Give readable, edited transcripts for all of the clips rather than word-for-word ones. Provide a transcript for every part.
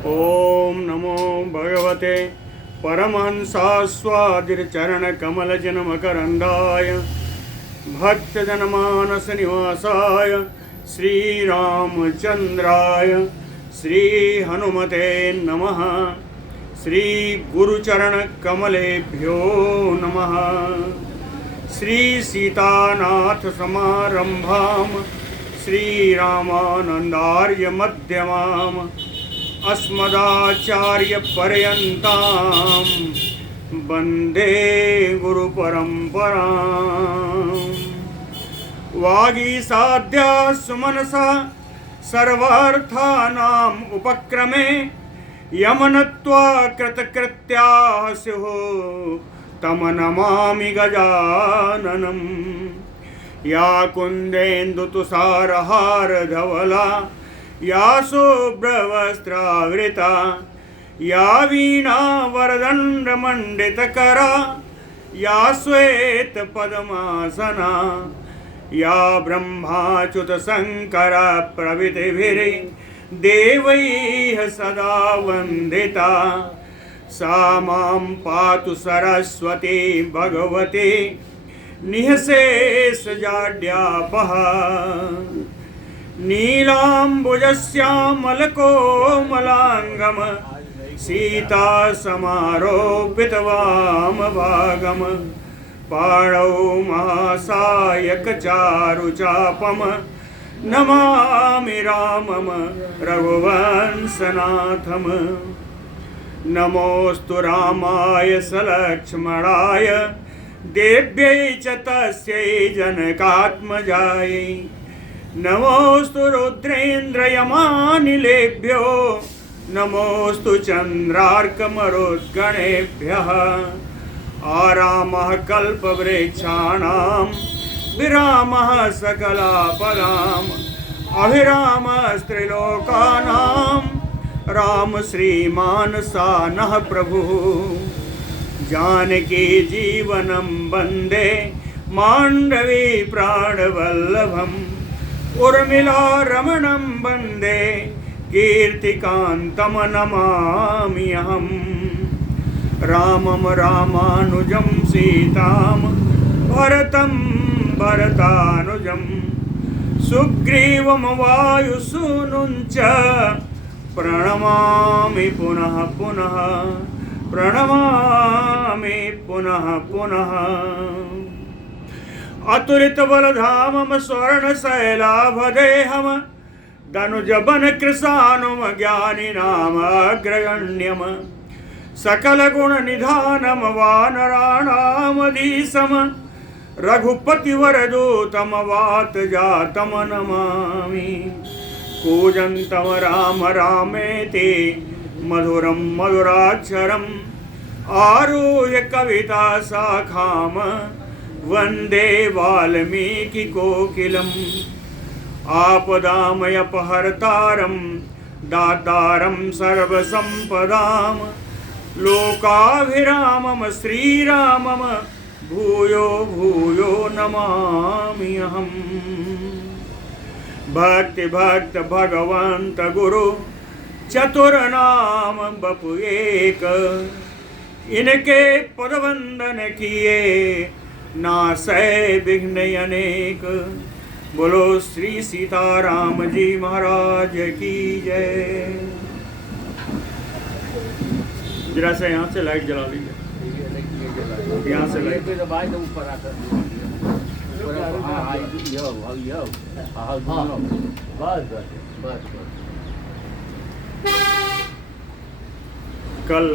ओम नमो भगवते परमहंसास्वादिचरणकमलजनमकरन्दाय भक्तजनमानसनिवासाय श्रीरामचन्द्राय श्रीहनुमते नमः। श्रीगुरुचरणकमलेभ्यो नमः। श्रीसीतानाथसमारम्भां श्रीरामानन्दार्यमध्यमाम् अस्मदाचार्यपर्यन्तां वन्दे गुरुपरम्पराम्। वागीसाध्या सुमनसा सर्वार्थानाम् उपक्रमे यमनत्वा कृतकृत्याः स्युः तं नमामि गजाननम्। या कुन्देन्दुतुषारहारधवला या शुभ्रवस्त्रावृता या वीणावरदण्डमण्डितकरा या श्वेतपद्मासना या ब्रह्माच्युतशङ्करा प्रभृतिभिर्देवैः सदा वन्दिता सा मां पातु सरस्वती भगवती निःशेषजाड्यापः। नीलाम्बुजश्यामलकोमलाङ्गं सीतासमारोपितवामभागं पाणौ महासायकचारुचापं नमामि रामं रघुवंशनाथम्। नमोऽस्तु रामाय सलक्ष्मणाय देव्यै च तस्यै जनकात्मजायै। नमोऽस्तु रुद्रेन्द्रयमानिलेभ्यो नमोऽस्तु चन्द्रार्कमरुद्गणेभ्यः। आरामः कल्पवृक्षाणां विरामः सकलापदाम् अभिरामस्त्रिलोकानां राम श्रीमान् सानः प्रभुः। जानकी जीवनं वन्दे माण्डवी प्राणवल्लभम् उर्मिला रमणं वन्दे कीर्तिकान्तं नमामि अहम्। रामं रामानुजं सीतां भरतं भरतानुजं सुग्रीवं वायुसूनुं च प्रणमामि पुनः पुनः प्रणमामि पुनः पुनः। अतुलितबलधामं स्वर्णशैलाभदेहं दनुजवनकृशानुं ज्ञानिनामग्रगण्यं सकलगुणनिधानं वानराणामधीशं रघुपतिवरदूतं वातजातं नमामि। कूजन्तं राम रामेति मधुरं मधुराक्षरम् आरुह्य कविताशाखां वन्दे वाल्मीकिकोकिलम्। आपदामयपहर्तारं दातारं सर्वसम्पदां लोकाभिरामं श्रीरामं भूयो भूयो नमामि अहम्। भक्ति भक्त भगवंत गुरु चतुर्नाम बपु एक। इनके पदवंदन किए नासै विघ्न अनेक। बोलो श्री सीताराम जी महाराज की जय। जरा से यहाँ से लाइट जला लीजिए। यहाँ से लाइट कल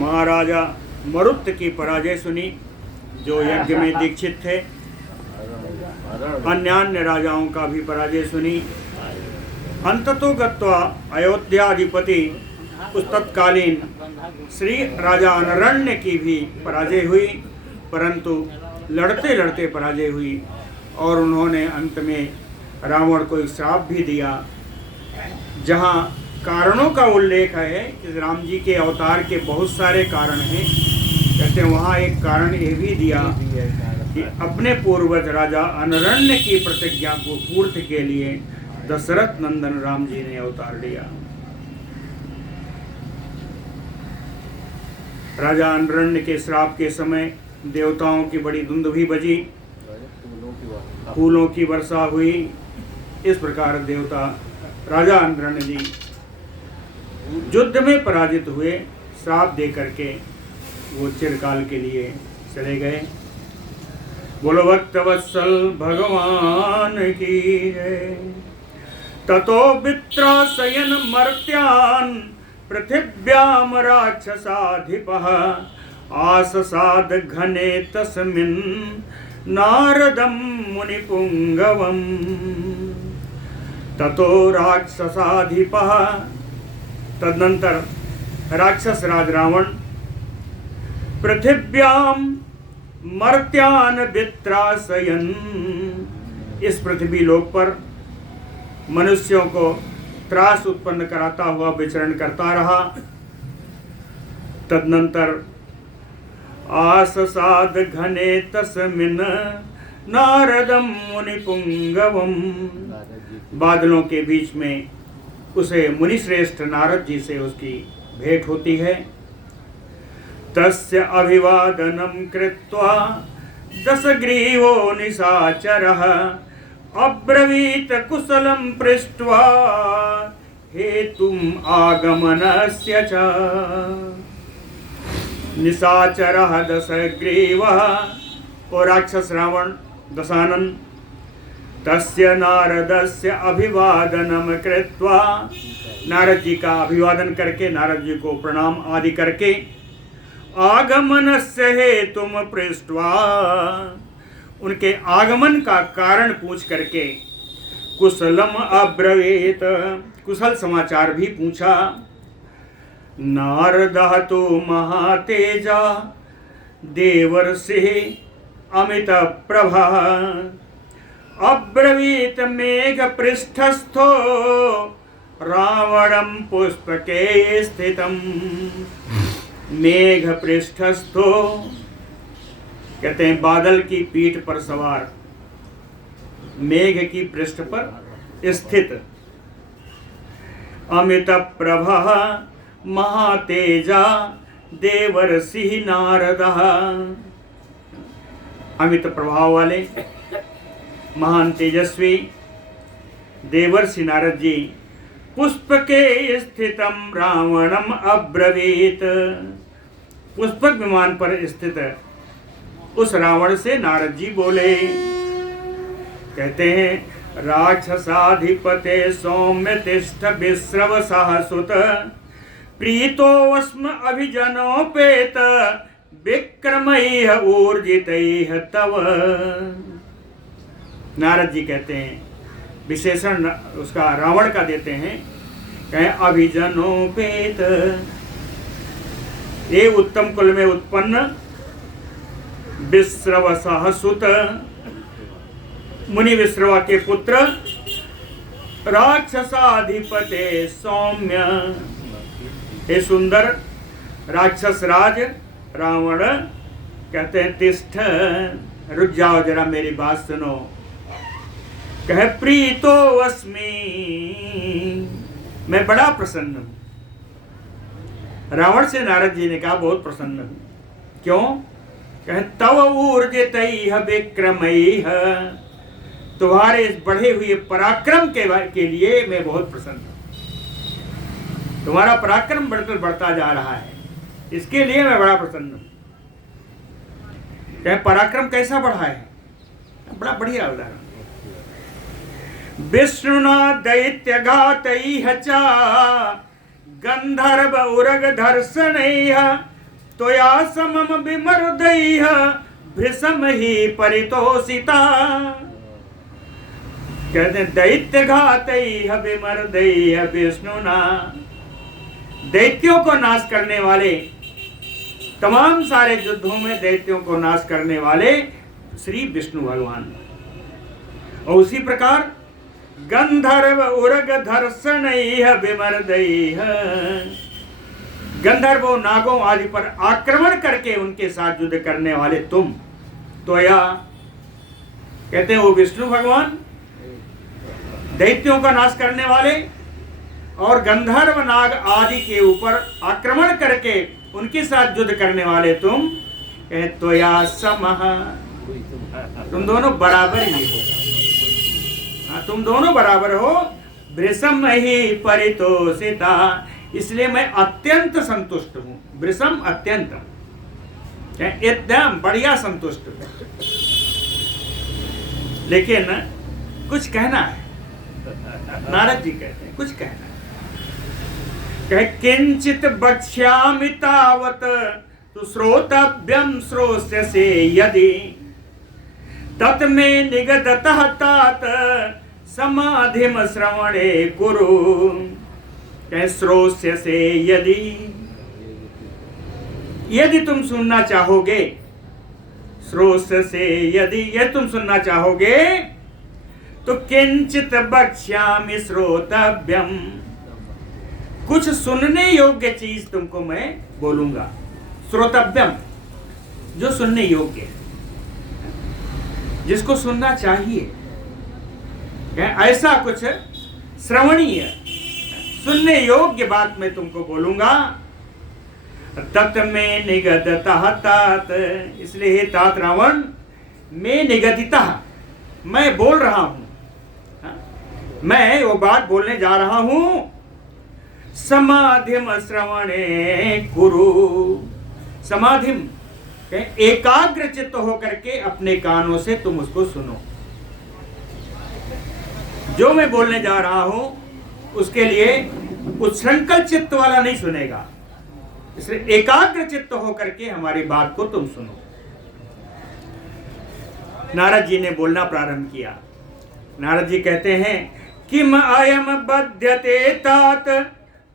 महाराजा मरुत की पराजय सुनी जो यज्ञ में दीक्षित थे। अन्य राजाओं का भी पराजय सुनी। अंततो गत्वा अयोध्याधिपति उस तत्कालीन श्री राजा अनरण्य की भी पराजय हुई, परंतु लड़ते लड़ते पराजय हुई और उन्होंने अंत में रावण को एक श्राप भी दिया। जहाँ कारणों का उल्लेख है कि राम जी के अवतार के बहुत सारे कारण हैं, कहते हैं वहाँ एक कारण ये भी दिया कि अपने पूर्वज राजा अनरण्य की प्रतिज्ञा को पूर्ति के लिए दशरथ नंदन राम जी ने अवतार लिया। राजा अनरण्य के श्राप के समय देवताओं की बड़ी दुंदुभी बजी, फूलों की वर्षा हुई। इस प्रकार देवता राजा अनरण्य जी युद्ध में पराजित हुए, श्राप दे करके वो चिरकाल के लिए चले गए। बोलो भक्तवत्सल भगवान की जय। ततो वित्रासयन मर्त्यान् पृथिव्याम राक्षसाधिपः आससाद घने तस्मिन् नारदं मुनिपुंगवम्। ततो राक्षसाधिपः, तदनंतर राक्षस राज रावण पृथिव्याम मर्त्यान वित्रासयन, इस पृथ्वी लोक पर मनुष्यों को त्रास उत्पन्न कराता हुआ विचरण करता रहा। तदनंतर आससाद घने तस्मिन् नारदम मुनिपुंगवम, बादलों के बीच में उसे मुनिश्रेष्ठ नारद जी से उसकी भेंट होती है। तस्य अभिवादनम कृत्वा दशग्रीवो निशाचरः अब्रवीत कुशलं पृष्ट्वा हेतुम आगमनस्य च। निशाचरः दशग्रीवः, ओ राक्षस रावण दशानन, तस्य नारदस्य अभिवादनम कृत्वा, नारद जी का अभिवादन करके, नारद जी को प्रणाम आदि करके, आगमनस्य हेतुम पृष्ट्वा, उनके आगमन का कारण पूछ करके, कुशलम अब्रवीत, कुशल समाचार भी पूछा। नारदः तो महातेजा देवर्षि अमित प्रभा अब्रवीत मेघ पृष्ठस्थो रावणं पुष्पके स्थितम्। मेघ पृष्ठस्थो कहते हैं बादल की पीठ पर सवार, मेघ की पृष्ठ पर स्थित। अमित प्रभा महातेजा देवर्षि नारदः, अमित प्रभाव वाले महान तेजस्वी देवर्षि नारद जी पुष्पके स्थितम रावणम अब्रवीत, पुष्पक विमान पर स्थित उस रावण से नारद जी बोले। कहते हैं राक्षसाधिपते सौम्य तिष्ठ विश्रव सहसुत प्रीतोऽस्म अभिजनोपेत विक्रमैः ऊर्जितैः तव। नारद जी कहते हैं, विशेषण उसका रावण का देते हैं, कहें अभिजनोपेत, ये उत्तम कुल में उत्पन्न विश्रव सहसुत, मुनि विश्रवा के पुत्र, राक्षसाधिपते सौम्य, हे सुंदर राक्षस राज रावण। कहते हैं तिष्ठ, रुक जाओ जरा मेरी बात सुनो। कहे प्रीतो अस्मि, मैं बड़ा प्रसन्न हूं। रावण से नारद जी ने कहा बहुत प्रसन्न हूं। क्यों? कहे तव ऊर्जितैः विक्रमैः, तुम्हारे इस बढ़े हुए पराक्रम के लिए मैं बहुत प्रसन्न हूं। तुम्हारा पराक्रम बढ़कर बढ़ता जा रहा है, इसके लिए मैं बड़ा प्रसन्न हूं। कहे पराक्रम कैसा बढ़ा है? बड़ा बढ़िया उदाहरण। विष्णुना दैत्यघातैः च गंधर्व उरग धर्षणैः त्वया समम विमर्दैः भृशम ही परितोषिता। कहते हैं दैत्यघातैः विमर्दैः विष्णुना, दैत्यों को नाश करने वाले, तमाम सारे युद्धों में दैत्यों को नाश करने वाले श्री विष्णु भगवान। और उसी प्रकार गंधर्व उरग धर्षणैः विमर्दैः, गंधर्वों नागों आदि पर आक्रमण करके उनके साथ युद्ध करने वाले तुम। तो या कहते हैं वो विष्णु भगवान दैत्यों का नाश करने वाले और गंधर्व नाग आदि के ऊपर आक्रमण करके उनके साथ युद्ध करने वाले तुम, त्वया समः, तुम दोनों बराबर ही हो। हाँ, तुम दोनों बराबर हो। वृषम ही परितोषिता, इसलिए मैं अत्यंत संतुष्ट हूँ। वृषम अत्यंत, एकदम बढ़िया संतुष्ट हूँ। लेकिन कुछ कहना है, नारद जी कहते हैं कुछ कहना है। किंचित वक्ष्यामि तावत तु श्रोतव्यम श्रोष्यसे यदि तत्मे निगदतः तात समाधिम श्रवणे कुरु। श्रोष्यसे यदि, यदि तुम सुनना चाहोगे, श्रोष्यसे यदि, यदि तुम सुनना चाहोगे तो किंचित वक्ष्यामि श्रोतव्यम, कुछ सुनने योग्य चीज तुमको मैं बोलूंगा। श्रोतव्यम, जो सुनने योग्य है, जिसको सुनना चाहिए, ऐसा कुछ श्रवणीय सुनने योग्य बात मैं तुमको बोलूंगा। तत् में निगदतः तात, इसलिए हे तात रावण, मैं निगदितः, मैं बोल रहा हूं, मैं वो बात बोलने जा रहा हूं। समाधिम श्रवणे कुरु, समाधिम, एकाग्र चित्त होकर के अपने कानों से तुम उसको सुनो। जो मैं बोलने जा रहा हूं उसके लिए उच्छृंखल चित्त वाला नहीं सुनेगा, इसलिए एकाग्र चित्त होकर के हमारी बात को तुम सुनो। नारद जी ने बोलना प्रारंभ किया। नारद जी कहते हैं किम अयम बध्यते तात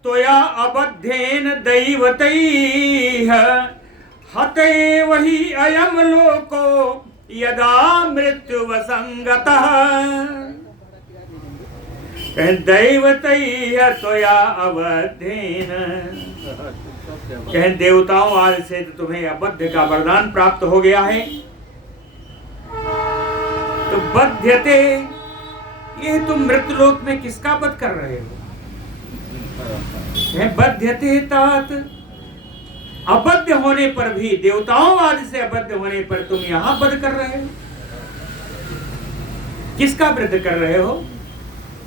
त्वया अबद्धेन दैवतैः हतैव हि अयम लोको यदा मृत्युवसंगतः। दैवतैः त्वया अबद्धेन, कहें देवताओं आज से तुम्हें अबद्ध का वरदान प्राप्त हो गया है। तो बध्यते, ये तुम मृत्युलोक में किसका वध कर रहे हो? बध्यते तात, अबद्ध होने पर भी, देवताओं आदि से अबद्ध होने पर तुम यहां वध कर रहे हो। किसका वध कर रहे हो?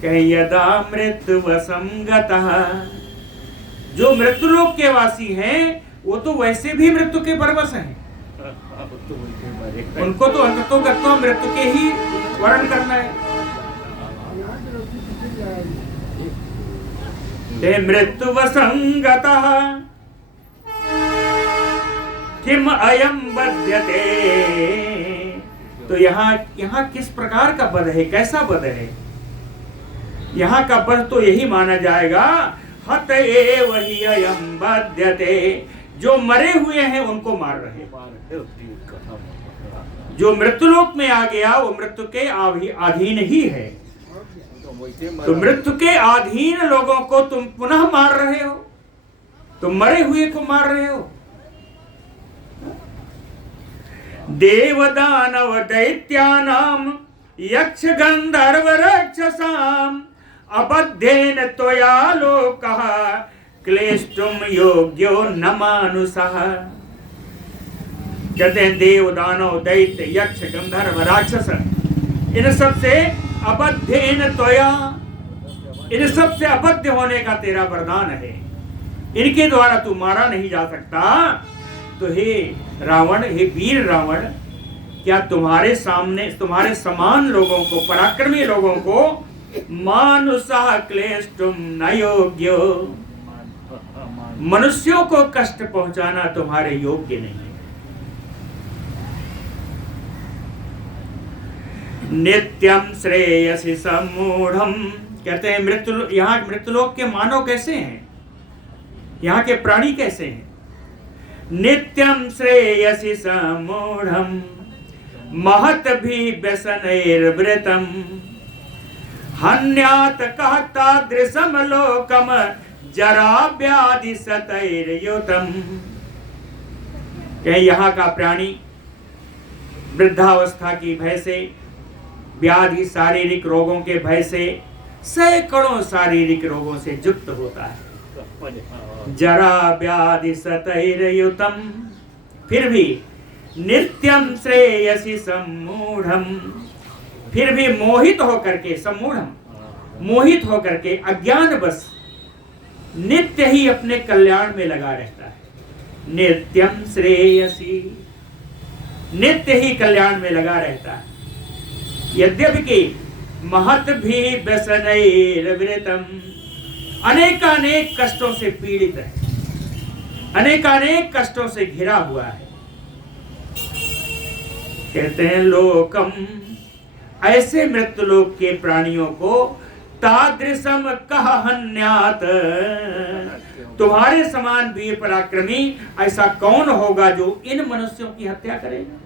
कहे यदा मृत्यु वसंगतः, जो मृत्युलोक के वासी हैं वो तो वैसे भी मृत्यु के परवश हैं, उनको तो अंततोगत्वा मृत्यु के ही वर्ण करना है। मृत्यु वसंगतः किम अयम बध्यते, तो यहाँ किस प्रकार का वध है, कैसा वध है? यहाँ का वध तो यही माना जाएगा, हत एव हि अयम बध्यते, जो मरे हुए हैं उनको मार रहे। जो मृत्युलोक में आ गया वो मृत्यु के अधीन ही है, तो मृत्यु के अधीन लोगों को तुम पुनः मार रहे हो, तुम मरे हुए को मार रहे हो। देवदानव दैत्यानाम यक्ष गंधर्व राक्षसाम अबद्धेन त्वया लोकः क्लेष्टुम योग्यो न मानुषः। कहते हैं देव दानव दैत्य यक्ष गंधर्व राक्षस, इन सबसे अबद्धेन त्वया, इन सबसे अबद्ध होने का तेरा वरदान है, इनके द्वारा तू मारा नहीं जा सकता। तो हे रावण, हे वीर रावण, क्या तुम्हारे सामने तुम्हारे समान लोगों को, पराक्रमी लोगों को मानुषः क्लेष्टुम न योग्यो, मनुष्यों को कष्ट पहुंचाना तुम्हारे योग्य नहीं है। नित्यम श्रेयसी सम्मूढ़म, कहते हैं यहाँ मृत्युलोक के मानव कैसे हैं, यहाँ के प्राणी कैसे हैं? नित्यम श्रेयसी सम्मूढ़म महत भी व्यसनैर्वृतम हन्यात कहतादृशम लोकम जरा व्याधि सतैर्युतम। कहीं यहाँ का प्राणी वृद्धावस्था की भय से, व्याधि शारीरिक रोगों के भय से सैकड़ों शारीरिक रोगों से युक्त होता है। जरा व्याधि सतैर्युतम, फिर भी नित्यम श्रेयसी सम्मूढ़म, फिर भी मोहित होकर के, सम्मूढ़म मोहित होकर के, अज्ञान बस नित्य ही अपने कल्याण में लगा रहता है। नित्यम श्रेयसी, नित्य ही कल्याण में लगा रहता है। यद्यपि कि महत भी व्यसनैर्वृतम, अनेकानेक कष्टों से पीड़ित है, अनेकानेक कष्टों से घिरा हुआ है। कहते हैं लोकम, ऐसे मृत्युलोक के प्राणियों को तादृशम कह हन्यात, तुम्हारे समान वीर पराक्रमी ऐसा कौन होगा जो इन मनुष्यों की हत्या करेगा।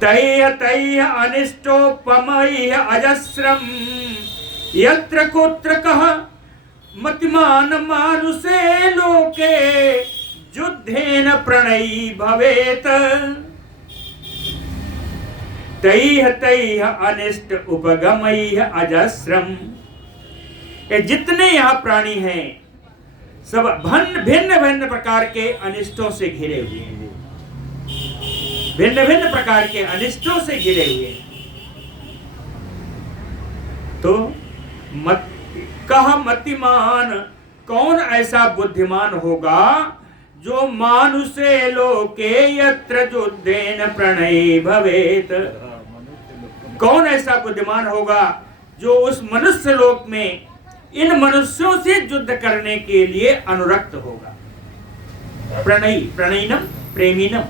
तैह तैह अनिष्टोपमैह अजस्रम, यत्र कोत्र कह मतिमान मानुषे लोके, युद्धेन प्रणयी भवेत। तैह तैह अनिष्ट उपगमैह अजस्रम, ये जितने यहाँ प्राणी हैं सब भिन्न भिन्न प्रकार के अनिष्टों से घिरे हुए हैं, भिन्न भिन्न प्रकार के अनिष्टों से घिरे हुए हैं। तो कह मतिमान, कौन ऐसा बुद्धिमान होगा जो मानुषे लोके यत्र युद्धेन प्रणयी भवेत, कौन ऐसा बुद्धिमान होगा जो उस मनुष्य लोक में इन मनुष्यों से युद्ध करने के लिए अनुरक्त होगा। प्रणयी, प्रणयिनम, प्रेमीनम,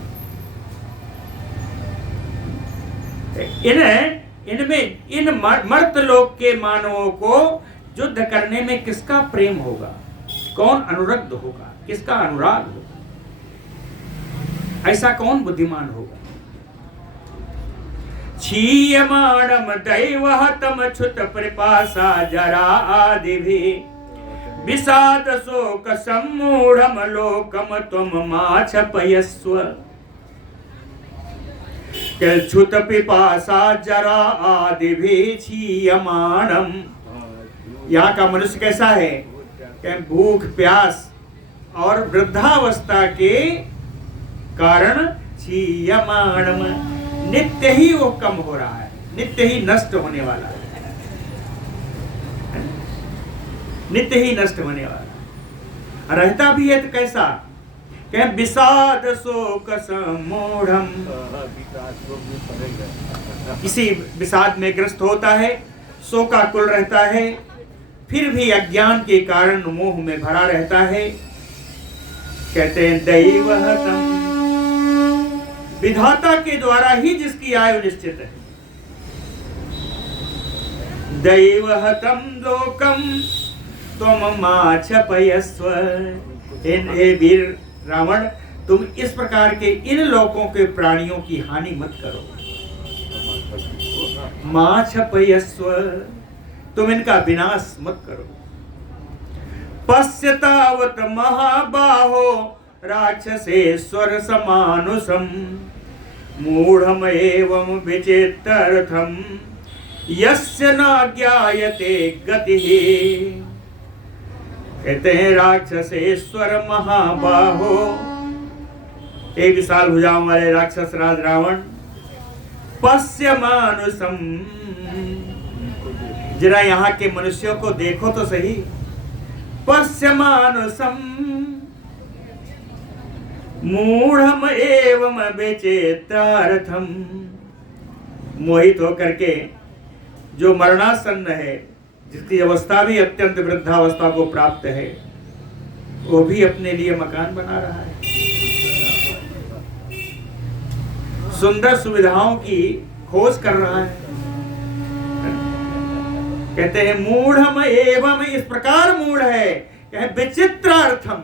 इनमें इन मर्त लोक के मानवों को युद्ध करने में किसका प्रेम होगा, कौन अनुरक्त होगा, किसका अनुराग होगा, ऐसा कौन बुद्धिमान होगा। क्षीयमाणम दैवहतम छुत प्रपासा जरा आदिभि, विषाद शोक सम्मूढ़म लोकम त्वम माक्षपयस्व। छुत पिपासा जरा आदिभि क्षीयमाणम, यहाँ का मनुष्य कैसा है कि भूख प्यास और वृद्धावस्था के कारण क्षीयमाणम, नित्य ही वो कम हो रहा है, नित्य ही नष्ट होने वाला है, नित्य ही नष्ट होने वाला है। रहता भी है तो कैसा, क्या विषाद शोक सम्मूढ़म, किसी विषाद में ग्रस्त होता है, शोकाकुल रहता है, फिर भी अज्ञान के कारण मोह में भरा रहता है। कहते हैं दैवहतम, विधाता के द्वारा ही जिसकी आयु निश्चित है। दैवहतम लोकम त्वम माक्षपयस्व, हे वीर रावण, तुम इस प्रकार के इन लोकों के प्राणियों की हानि मत करो। माक्षपयस्व, तुम इनका विनाश मत करो। पश्यतावत महाबाहो राक्षसेश्वर समानुषम, मूढ़म एवं विचित्रर्थम यस्य न ज्ञायते गतिः। कहते हैं राक्षसेश्वर महाबाहो, एक विशाल भुजाओं वाले राक्षस राज रावण, पश्य मानुषम, जरा यहाँ के मनुष्यों को देखो तो सही। पश्य मानुषम मूढ़म एवं विचेतार्थम, मोहित होकर के जो मरणासन्न है, जिसकी अवस्था भी अत्यंत वृद्धावस्था को प्राप्त है, वो भी अपने लिए मकान बना रहा है, सुंदर सुविधाओं की खोज कर रहा है। कहते हैं मूढ़म एवं, इस प्रकार मूढ़ है, विचित्रार्थम,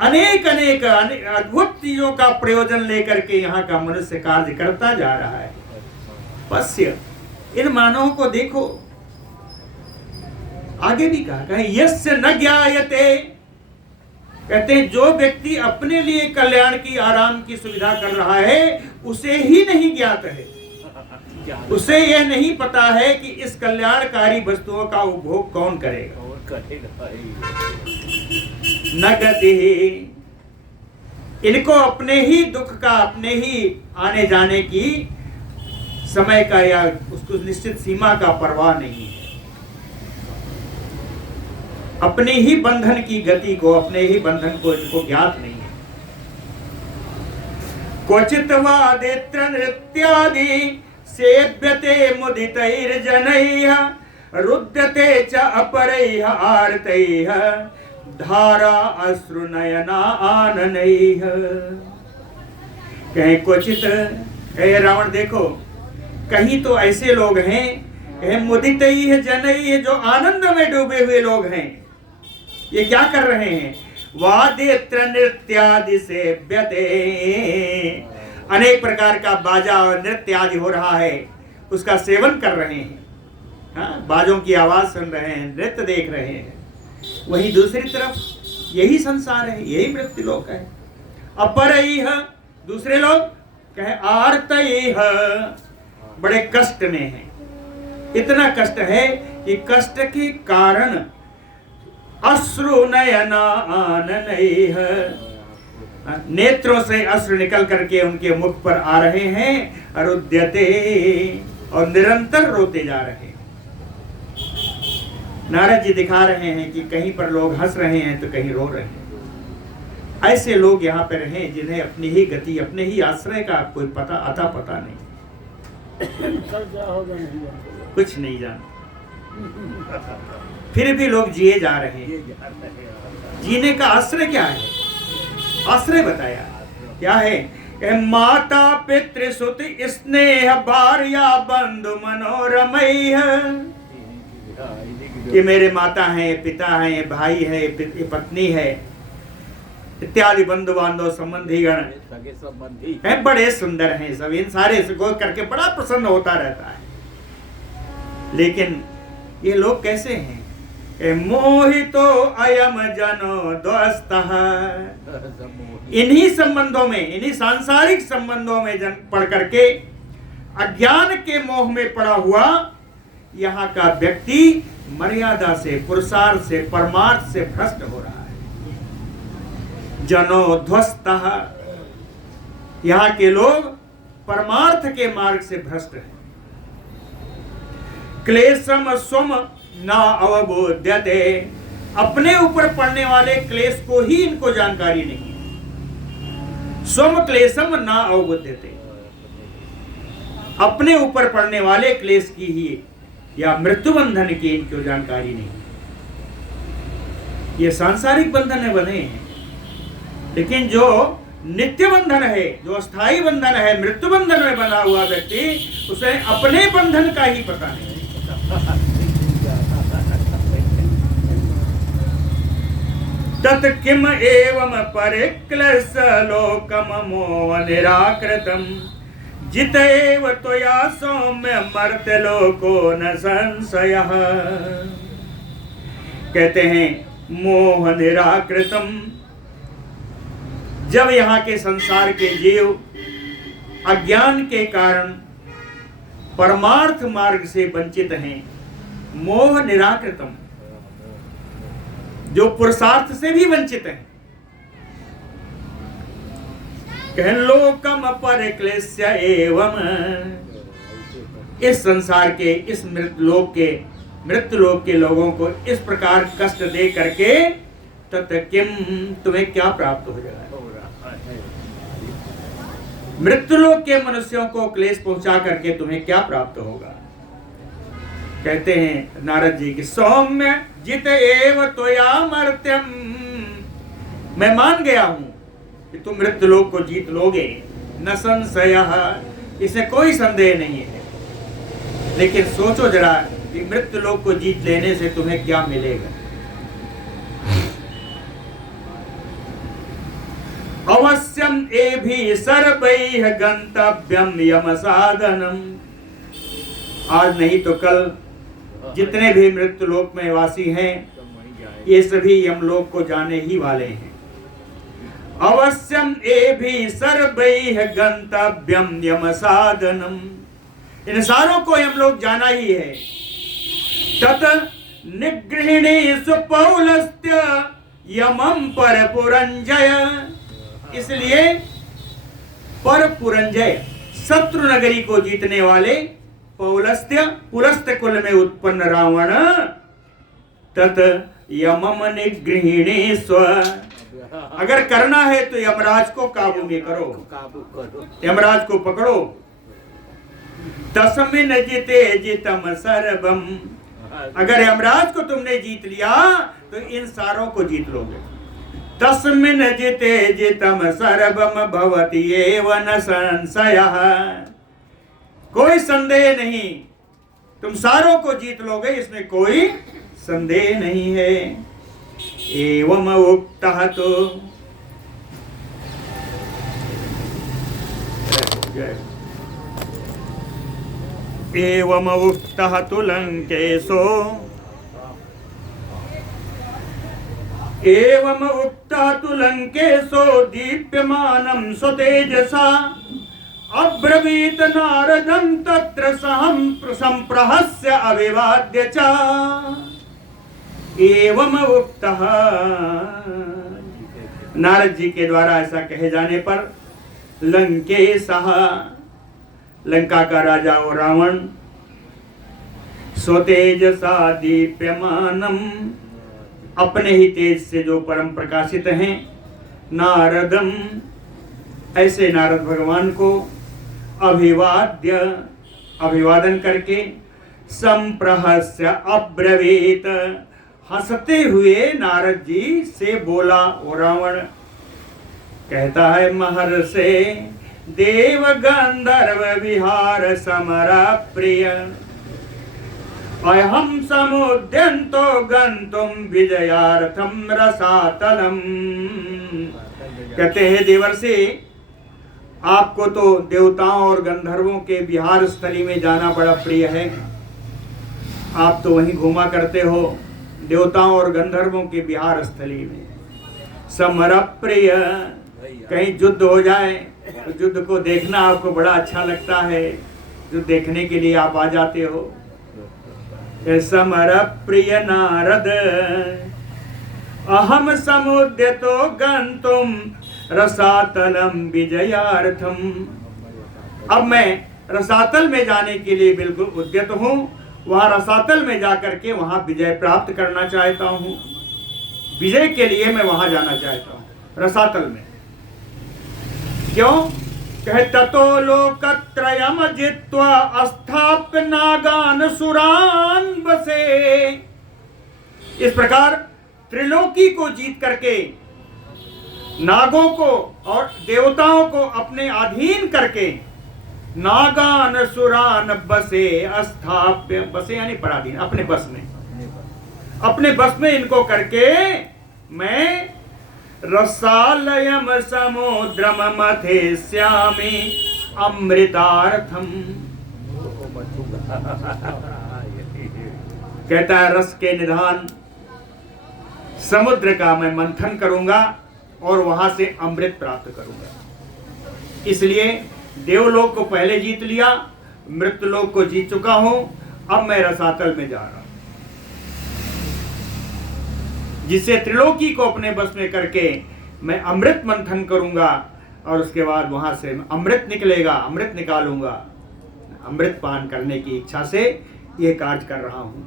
अनेक अनेक अद्भुत चीजों का प्रयोजन लेकर के यहाँ का मनुष्य कार्य करता जा रहा है। पश्य, इन मानवों को देखो। आगे भी कहा यस्य न ज्ञायते, कहते हैं जो व्यक्ति अपने लिए कल्याण की आराम की सुविधा कर रहा है उसे ही नहीं ज्ञात है। उसे यह नहीं पता है कि इस कल्याणकारी वस्तुओं का उपभोग कौन करेगा। न गति, इनको अपने ही दुख का, अपने ही आने जाने की समय का या उसको निश्चित सीमा का परवाह नहीं है। अपने ही बंधन की गति को, अपने ही बंधन को इनको ज्ञात नहीं है। क्वचित वादित्र नृत्यादि सेव्यते मुदितैर्जनैः रुद्यते च अपरैः आर्तैः धारा अश्रुनयना आननैः। कहीं क्वचित, कहे रावण देखो, कहीं तो ऐसे लोग हैं, कहे मुदितैः जनैः, जो आनंद में डूबे हुए लोग हैं। ये क्या कर रहे हैं? वादित्र नृत्यादि सेव्यते, अनेक प्रकार का बाजा और नृत्य आदि हो रहा है, उसका सेवन कर रहे हैं। हाँ, बाजों की आवाज सुन रहे हैं, नृत्य देख रहे हैं। वहीं दूसरी तरफ यही संसार है, यही मृत्यु लोक है। अपरैः, दूसरे लोग कहे आर्तैः, बड़े कष्ट में हैं। इतना कष्ट है कि कष्ट के कारण अश्रु नयना आननैः, नेत्रों से अश्रु निकल करके उनके मुख पर आ रहे हैं। अरुद्यते, और निरंतर रोते जा रहे हैं। नारद जी दिखा रहे हैं कि कहीं पर लोग हंस रहे हैं तो कहीं रो रहे हैं। ऐसे लोग यहाँ पर हैं जिन्हें अपनी ही गति, अपने ही आश्रय का कोई पता अता पता नहीं, कुछ नहीं जानते, फिर भी लोग जिए जा रहे हैं। जीने का आश्रय क्या है? आश्रय बताया क्या है? माता पितृ सुत स्नेह भार्या बंधु मनोरमैः, ये मेरे माता हैं, पिता हैं, भाई है, पत्नी है, इत्यादि बंधु बांधव संबंधी गण हैं, बड़े सुंदर हैं सब। इन सारे से गौर करके बड़ा प्रसन्न होता रहता है। लेकिन ये लोग कैसे हैं? मोहितो अयम जनो दोस्तः, इन्हीं संबंधों में, इन्हीं सांसारिक संबंधों में पढ़ करके अज्ञान के मोह में पड़ा हुआ यहाँ का व्यक्ति मर्यादा से, पुरुषार्थ से, परमार्थ से भ्रष्ट हो रहा है। जनो ध्वस्तः, यहाँ के लोग परमार्थ के मार्ग से भ्रष्ट हैं। क्लेशम स्वम ना अवबोध्यते, अपने ऊपर पड़ने वाले क्लेश को ही इनको जानकारी नहीं। स्वम क्लेशम ना अवबोध्यते, अपने ऊपर पड़ने वाले क्लेश की ही या मृत्यु बंधन की इनको जानकारी नहीं। ये सांसारिक बंधन है बने हैं, लेकिन जो नित्य बंधन है, जो स्थायी बंधन है, मृत्यु बंधन में बना हुआ व्यक्ति, उसे अपने बंधन का ही पता नहीं। तत् किम एवं परिक्लश लोकम मोह निराकृतम जितैव त्वया सौम्य मर्त्य लोको न संशयः। कहते हैं मोह निराकृतम, जब यहाँ के संसार के जीव अज्ञान के कारण परमार्थ मार्ग से वंचित हैं, मोह निराकृतम, जो पुरुषार्थ से भी वंचित हैं, कह लोकम परिक्लेश्य एवं, इस संसार के, इस मृत्यु लोक के लोगों को इस प्रकार कष्ट दे करके तत् किम, तुम्हें क्या प्राप्त हो जाएगा? मृत्यु लोक के मनुष्यों को क्लेश पहुंचा करके तुम्हें क्या प्राप्त होगा? कहते हैं नारद जी की सौम्य जित एव त्वया मर्त्यम, मैं मान गया हूं कि तुम मृत्यु लोक को जीत लोगे, न संशयः, इसे कोई संदेह नहीं है। लेकिन सोचो जरा कि मृत्यु लोक को जीत लेने से तुम्हें क्या मिलेगा? अवश्यम एभि सर्वैः गंतव्यम यम साधनम, आज नहीं तो कल जितने भी मृत्यु लोक में वासी हैं, ये सभी यमलोक को जाने ही वाले हैं। अवश्यम एभि सर्वैः गंतव्यम यम साधनम, इन सारों को हम लोग जाना ही है। तत निगृहिणी पौलस्त्य यमम पर पुरंजय, इसलिए पर पुरंजय शत्रु नगरी को जीतने वाले पौलस्त्य पुलस्त्य कुल में उत्पन्न रावण तत यमम निगृहिणी स्व, अगर करना है तो यमराज को काबू में करो, यमराज को पकड़ो। तस्मिन् जिते जितम सर्वम, अगर यमराज को तुमने जीत लिया तो इन सारों को जीत लोगे। तस्मिन् जिते जितम सर्वम भवति एव न संशयः, कोई संदेह नहीं, तुम सारों को जीत लोगे, इसमें कोई संदेह नहीं है। एवं उक्तः तो एवं उक्तः तु लंकेशो, एवं उक्तः तु लंकेशो दीप्यमानं स्वतेजसा अब्रवीत नारदं तत्र संप्रहस्य अभिवाद्य च। एवं उक्तः, नारद जी के द्वारा ऐसा कहे जाने पर लंकेशः, लंका का राजा और रावण, स्वतेजसा दीप्यमानम, अपने ही तेज से जो परम प्रकाशित हैं, नारदम, ऐसे नारद भगवान को अभिवाद्य, अभिवादन करके, संप्रहस्य अब्रवीत, हंसते हुए नारद जी से बोला। वो रावण कहता है, महर्षे देव गंधर्व विहार समरा प्रिय अहम समुद्यंतो गंतुम विजयार्थम रसातलम। कहते हैं देवर्षि, आपको तो देवताओं और गंधर्वों के विहार स्थली में जाना बड़ा प्रिय है, आप तो वहीं घूमा करते हो, देवताओं और गंधर्वों के विहार स्थली में। समर प्रिय, कहीं युद्ध हो जाए तो युद्ध को देखना आपको बड़ा अच्छा लगता है, जो देखने के लिए आप आ जाते हो। समर प्रिय नारद अहम समुद्यतो गंतुम रसातलम विजयार्थम, अब मैं रसातल में जाने के लिए बिल्कुल उद्यत हूँ, वहां रसातल में जाकर के वहां विजय प्राप्त करना चाहता हूँ, विजय के लिए मैं वहां जाना चाहता हूँ रसातल में। क्यों? कहे ततो लोकत्रयम जित्वा अस्थाप्य नागान सुरान बसे, इस प्रकार त्रिलोकी को जीत करके नागों को और देवताओं को अपने अधीन करके, नागान सुरान बसे, अस्थाप्य, बसे यानी पराधीन, अपने बस में, अपने बस में इनको करके मैं रसालयम समुद्रम मथेस्यामि अमृतार्थम। कहता है रस के निधान समुद्र का मैं मंथन करूंगा और वहां से अमृत प्राप्त करूंगा। इसलिए देवलोक को पहले जीत लिया, मृत्युलोक को जीत चुका हूं, अब मैं रसातल में जा रहा हूं, जिससे त्रिलोकी को अपने बस में करके मैं अमृत मंथन करूंगा और उसके बाद वहां से अमृत निकलेगा, अमृत निकालूंगा। अमृत पान करने की इच्छा से यह कार्य कर रहा हूं।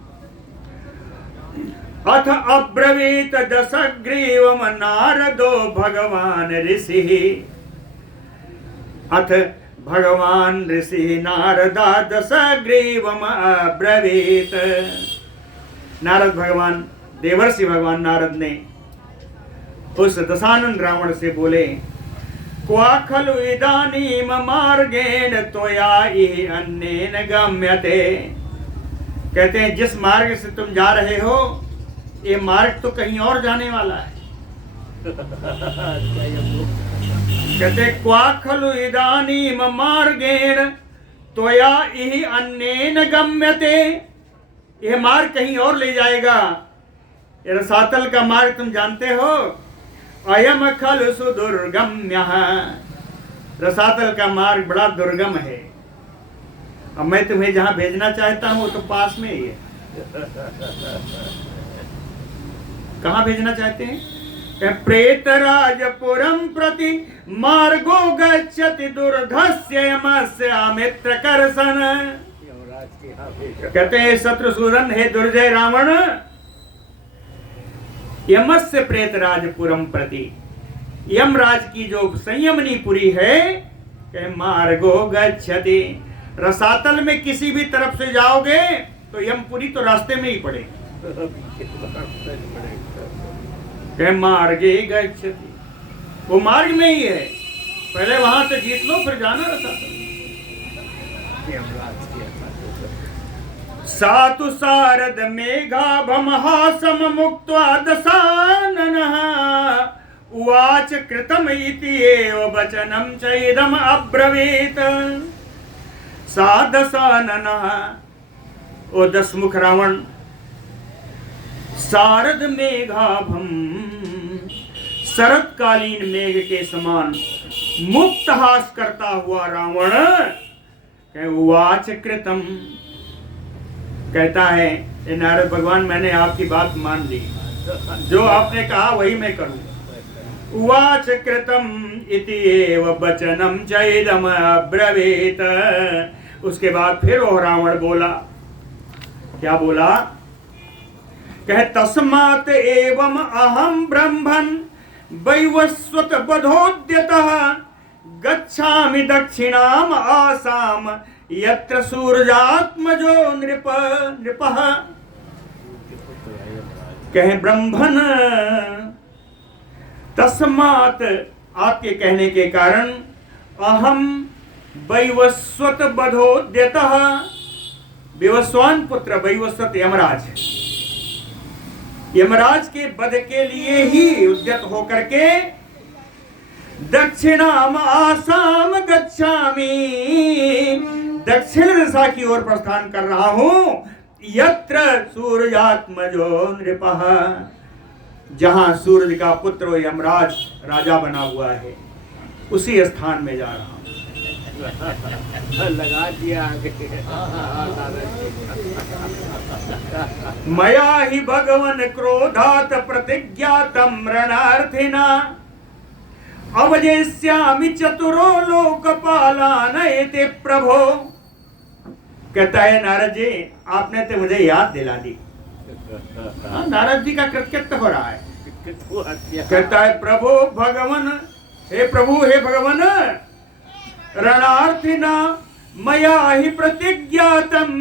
अथ अब्रवीत दशग्रीवम नारदो भगवान ऋषि, अथ भगवान ऋषि नारदा दशग्रीवम अब्रवीत। नारद भगवान, देवर्षि भगवान नारद ने उस दशानन रावण से बोले, क्वा खलु इदानीम मार्गेण त्वया इह अन्येन गम्यते। कहते हैं जिस मार्ग से तुम जा रहे हो, ये मार्ग तो कहीं और जाने वाला है। कहते क्वा खलु इदानीम मार्गेण त्वया इह अन्येन गम्यते, यह मार्ग कहीं और ले जाएगा। ये रसातल का मार्ग तुम जानते हो, अयम खलु सुदुर्गम्य, रसातल का मार्ग बड़ा दुर्गम है। अब मैं तुम्हें जहां भेजना चाहता हूं वो तो पास में ही है। कहां भेजना चाहते हैं? प्रेतराजपुरम प्रति मार्गो गच्छति दुर्धस्य यमस्य कर्षण। कहते हैं शत्रुसूदन, हे दुर्जय रावण, यमस्य प्रेतराजपुरम प्रति, यमराज की जो संयमनी पुरी है, मार्गो गच्छति, रसातल में किसी भी तरफ से जाओगे तो यमपुरी तो रास्ते में ही पड़ेगी। मार्गे गच्छति, वो मार्ग में ही है, पहले वहां से जीत लो फिर जाना रसातल। सातु शारद मेघाभमहासम मुक्त्वा दशाननः उवाच कृतम इति एव वचनं चैदम अब्रवीत। सा दशाननः, ओ दशमुख रावण, शारद मेघाभम, शरतकालीन मेघ के समान मुक्त हास करता हुआ रावण, उवाच कृतम, कहता है, नारद भगवान मैंने आपकी बात मान ली, जो आपने कहा वही मैं करूं। उवाच कृतम इति एव वचनम चैदम अब्रवीत। उसके बाद फिर वो रावण बोला, क्या बोला? कह तस्मात् एवं अहम ब्रह्मन् वैवस्वत बधोद्यतः गच्छामि दक्षिणाम आसाम यत्र सूर्यात्मजो नृपः। कहे ब्रह्मन्, तस्मात् आपके कहने के कारण, अहम वैवस्वत बधोद्यतः, विवस्वान पुत्र वैवस्वत यमराज, यमराज के वध के लिए ही उद्यत होकर के दक्षिणाम आसाम गच्छामि, दक्षिण दिशा की ओर प्रस्थान कर रहा हूं, यत्र सूर्यात्मजो नृपः, जहां सूर्य का पुत्र यमराज राजा बना हुआ है, उसी स्थान में जा रहा हूं। लगा दिया मया ही भगवन क्रोधात प्रतिज्ञातम रणार्थिना अवजेष्यामि चतुरो लोकपालानयते प्रभो। कहता है नारद जी, आपने तो मुझे याद दिला दी। नारद जी का कृतकृत्य हो रहा है। कहता है प्रभु भगवन, हे प्रभु हे भगवन, रणार्थिना मया ही प्रतिज्ञातम,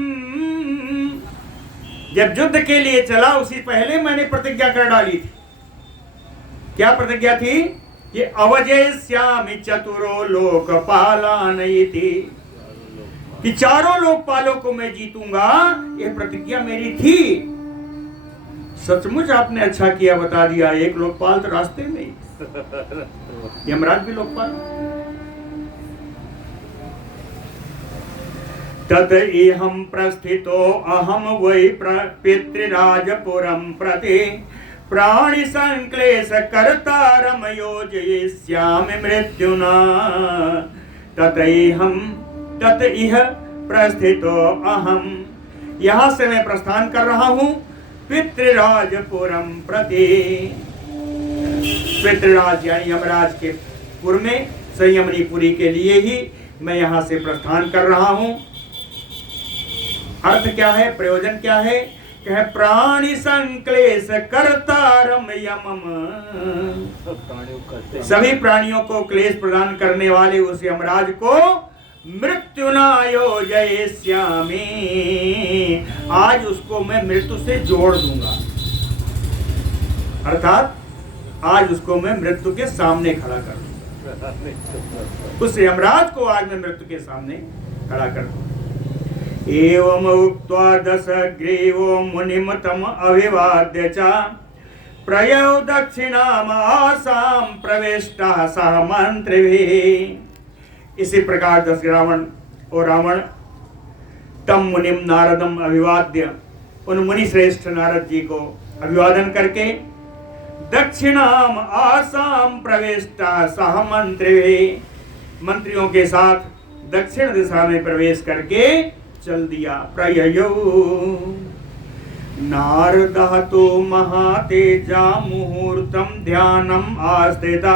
जब युद्ध के लिए चला उसी पहले मैंने प्रतिज्ञा कर डाली थी। क्या प्रतिज्ञा थी? कि अवजेष्यामि चतुरो लोकपालानयति, कि चारों लोकपालों को मैं जीतूंगा, यह प्रतिज्ञा मेरी थी। सचमुच आपने अच्छा किया, बता दिया। एक लोकपाल तो रास्ते में ही, यमराज भी लोकपाल। तत इहं प्रस्थितो अहम वै पितृराजपुरं प्रति प्राणि संक्लेश कर्तारम योजयिष्यामि मृत्युना। तत इह प्रस्थितो अहम, यहां से मैं प्रस्थान कर रहा हूं पितृराजपुरम प्रति, पितृराज यानी यमराज के पुर में, संयमनी पुरी के लिए ही मैं यहां से प्रस्थान कर रहा हूं। अर्थ क्या है, प्रयोजन क्या है? कह प्राणि संक्लेश कर्तारम यमम, सभी प्राणियों को क्लेश प्रदान करने वाले उस यमराज को मृत्युना योजयिष्यामि, आज उसको मैं मृत्यु से जोड़ दूंगा। अर्थात आज उसको मैं मृत्यु के सामने खड़ा कर दूंगा। उस यमराज को आज मैं मृत्यु के सामने खड़ा कर दूंगा। एवं उक्त्वा दशग्रीवो मुनिम तम अभिवाद्य च प्रयौ दक्षिणाम आसाम प्रविष्टः सह मंत्रिभिः। इसी प्रकार दस रावण और रावण तम मुनिम नारदम अभिवाद्य, उन मुनि श्रेष्ठ नारद जी को अभिवादन करके दक्षिणाम आसाम प्रविष्टः सह मंत्रिभिः, मंत्रियों के साथ दक्षिण दिशा में प्रवेश करके चल दिया प्रययौ। नारदः तो महातेजा मुहूर्तं ध्यानम् आस्थिता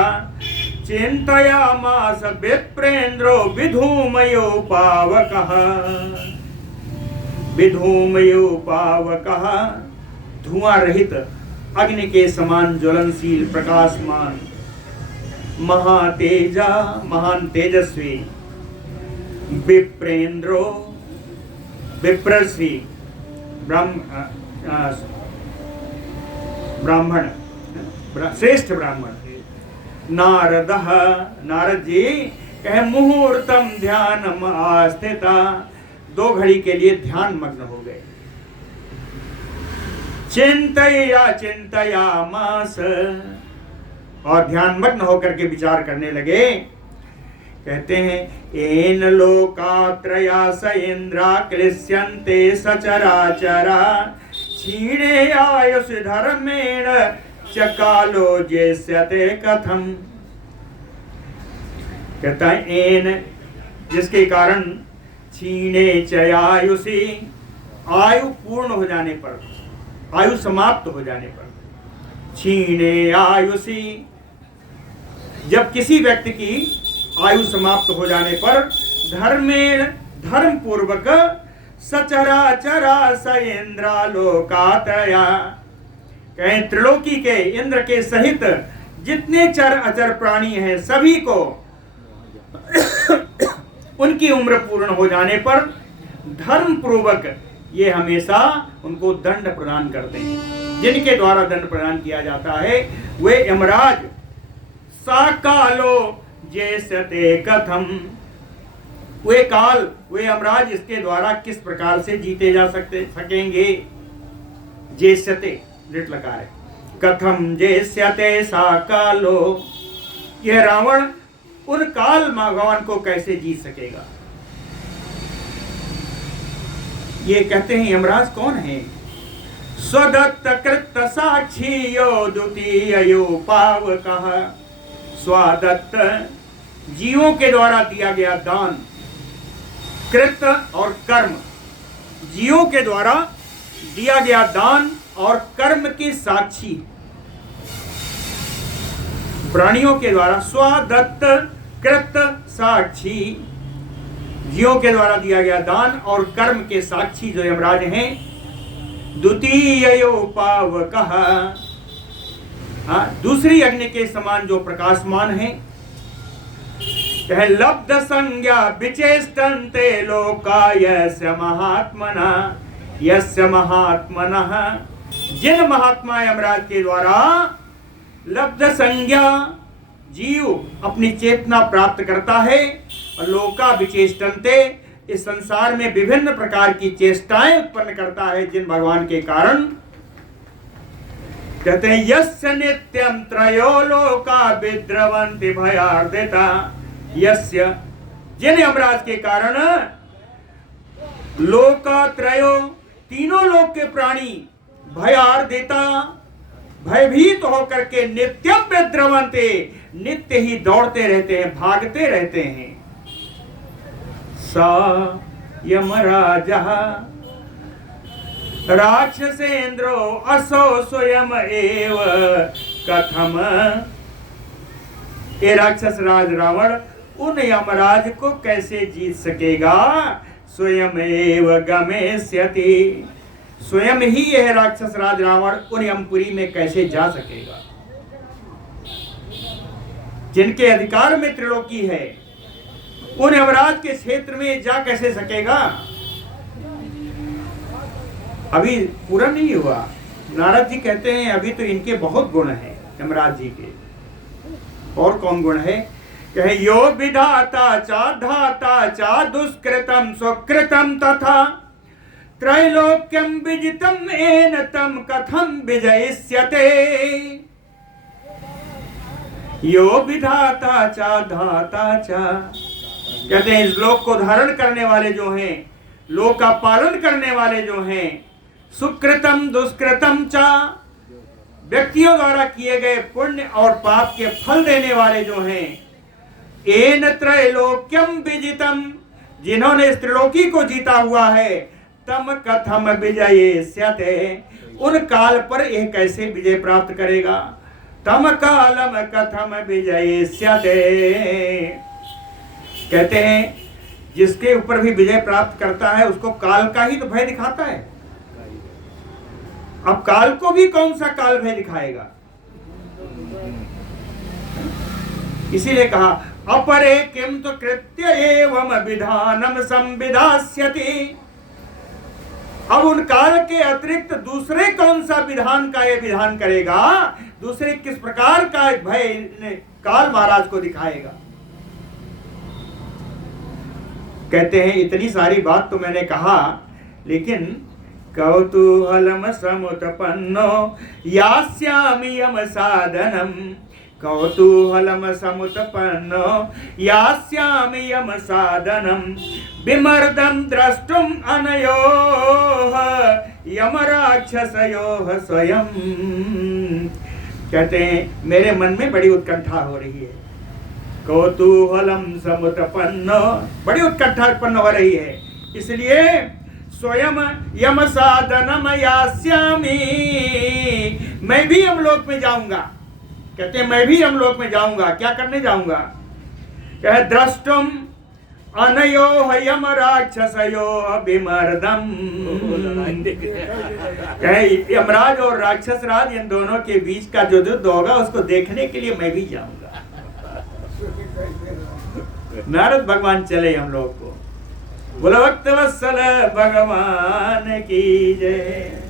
चिन्तयामास विप्रेन्द्रो विधूमयो पावकः। विधूमयो पावकः, धुआं रहित अग्नि के समान ज्वलनशील प्रकाशमान महातेजा, महान तेजस्वी विप्रेन्द्रो, विप्रश्री ब्राह्मण, श्रेष्ठ ब्राह्मण नारद, नारद जी कहे मुहूर्तम ध्यानम आस्थिता, 2 घड़ी के लिए ध्यान मग्न हो गए। चिंतयामास, और ध्यान मग्न होकर के विचार करने लगे। कहते हैं एन लोकात्रया स इंद्रा क्लिश्यन्ते सचराचरा क्षीणे आयुष धर्मेण च कालो जेष्यते कथम। कहता है एन, जिसके कारण क्षीणे च आयुषी, आयु पूर्ण हो जाने पर, आयु समाप्त हो जाने पर, क्षीणे आयुषी, जब किसी व्यक्ति की आयु समाप्त हो जाने पर धर्मेण, धर्म पूर्वक सचराचरा स इंद्रालोकातया, कहें त्रिलोकी के इंद्र के सहित जितने चर अचर प्राणी हैं सभी को उनकी उम्र पूर्ण हो जाने पर धर्म पूर्वक ये हमेशा उनको दंड प्रदान करते हैं। जिनके द्वारा दंड प्रदान किया जाता है वे यमराज सा कालो जेष्यते कथम, वे काल, वे यमराज इसके द्वारा किस प्रकार से जीते जा सकेंगे। जेष्यते लिट लकार है, कथम जेष्यते सा कालो, यह रावण उन काल भगवान को कैसे जीत सकेगा। ये कहते हैं यमराज कौन है। स्वदत्त कृत साक्षी यो द्वितीयो पावकः, स्वादत्त जीवों के द्वारा दिया गया दान, कृत और कर्म, जीवों के द्वारा दिया गया दान और कर्म की साक्षी, प्राणियों के द्वारा स्वादत्त कृत साक्षी, जीवों के द्वारा दिया गया दान और कर्म के साक्षी जो यमराज हैं। द्वितीयो पावकः, दूसरी अग्नि के समान जो प्रकाशमान है। कहे लब्ध संज्ञा विचेष्टन्ते लोका यस्य महात्मना, यस्य महात्मनः, जिन महात्मा यमराज के द्वारा लब्ध संज्ञा जीव अपनी चेतना प्राप्त करता है, और लोका विचेष्टन्ते, इस संसार में विभिन्न प्रकार की चेष्टाएं उत्पन्न करता है जिन भगवान के कारण। कहते हैं यस्य नित्यं त्रयो लोका विद्रवन्ति भयार्दिता, यस्य, जिन यमराज के कारण लोका त्रयो, तीनों लोक के प्राणी भयार्दिता, भयभीत होकर के नित्यम विद्रवन्ते, नित्य ही दौड़ते रहते हैं, भागते रहते हैं। सा यमराजः राक्षसेन्द्रो असौ स्वयं एव कथम, ये राक्षस राज रावण उन यमराज को कैसे जीत सकेगा। स्वयं एव गमेष्यति, स्वयं ही यह राक्षस राज रावण उन यमपुरी में कैसे जा सकेगा। जिनके अधिकार में त्रिलोकी है उन यमराज के क्षेत्र में जा कैसे सकेगा। अभी पूरा नहीं हुआ। नारद जी कहते हैं अभी तो इनके बहुत गुण हैं यमराज जी के। और कौन गुण है। कहे यो विधाता चा धाता चा दुष्कृतम सुकृतम तथा त्रैलोक्यम विजितम एन तम कथम विजयिष्यते। यो विधाता चा धाता चा, कहते हैं इस लोक को धारण करने वाले जो हैं, लोक का पालन करने वाले जो हैं, सुकृतम दुष्कृतम चा, व्यक्तियों द्वारा किए गए पुण्य और पाप के फल देने वाले जो हैं, एन त्रैलोक्यम विजितम, जिन्होंने इस त्रिलोकी को जीता हुआ है, तम कथम विजयेष्यते, उन काल पर यह कैसे विजय प्राप्त करेगा। तम कालम कथम विजयेष्यते, कहते हैं जिसके ऊपर भी विजय प्राप्त करता है उसको काल का ही तो भय दिखाता है। अब काल को भी कौन सा काल भय दिखाएगा। इसीलिए कहा अपरे किम तो कृत्य एवं विधानम संविधास्यति। अब उन काल के अतिरिक्त दूसरे कौन सा विधान का ये विधान करेगा, दूसरे किस प्रकार का भय काल महाराज को दिखाएगा। कहते हैं इतनी सारी बात तो मैंने कहा, लेकिन कौतूहलम समुत्पन्नो यास्यामि यम साधनम, कौतूहलम समुत्पन्नो यास्यामि यम साधनम, विमर्दं द्रष्टुम अनयोः यम राक्षसयोः स्वयं। कहते हैं मेरे मन में बड़ी उत्कंठा हो रही है, कौतूहलम समुत्पन्नो, बड़ी उत्कंठा उत्पन्न हो रही है, इसलिए स्वयं यम साधनम यास्यामि, मैं भी यमलोक में जाऊंगा। कहते हैं मैं भी यमलोक में जाऊंगा, क्या करने जाऊंगा। कहे द्रष्टुम अनयोः यम राक्षसयोः विमर्दम, कहे यमराज और राक्षस राज इन दोनों के बीच का जो युद्ध होगा उसको देखने के लिए मैं भी जाऊंगा। नारद भगवान चले हम लोग को। बोलो भक्त वत्सल भगवान की जय।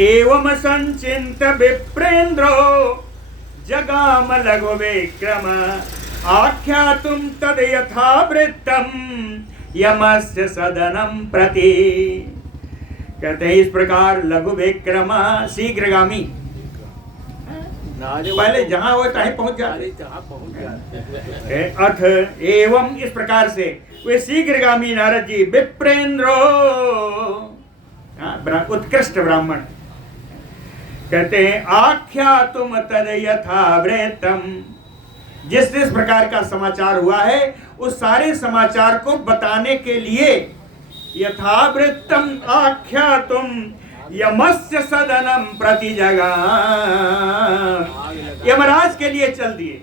एवं संचिंत विप्रेंद्रो जगाम लघु विक्रम, आख्यातुम तद यथावृत्तम यमस्य सदनम प्रति। कहते हैं इस प्रकार लघु विक्रम शीघ्रगामी, पहले जहां हो तहीं पहुंच जाते। अथ एवं इस प्रकार से वे शीघ्रगामी नारद जी विप्रेंद्रो, उत्कृष्ट ब्राह्मण, कहते हैं आख्या तुम तद यथावृत्तम, जिस जिस प्रकार का समाचार हुआ है उस सारे समाचार को बताने के लिए यथावृत्तम आख्या तुम यमस्य सदनम प्रति जगह, यमराज के लिए चल दिए,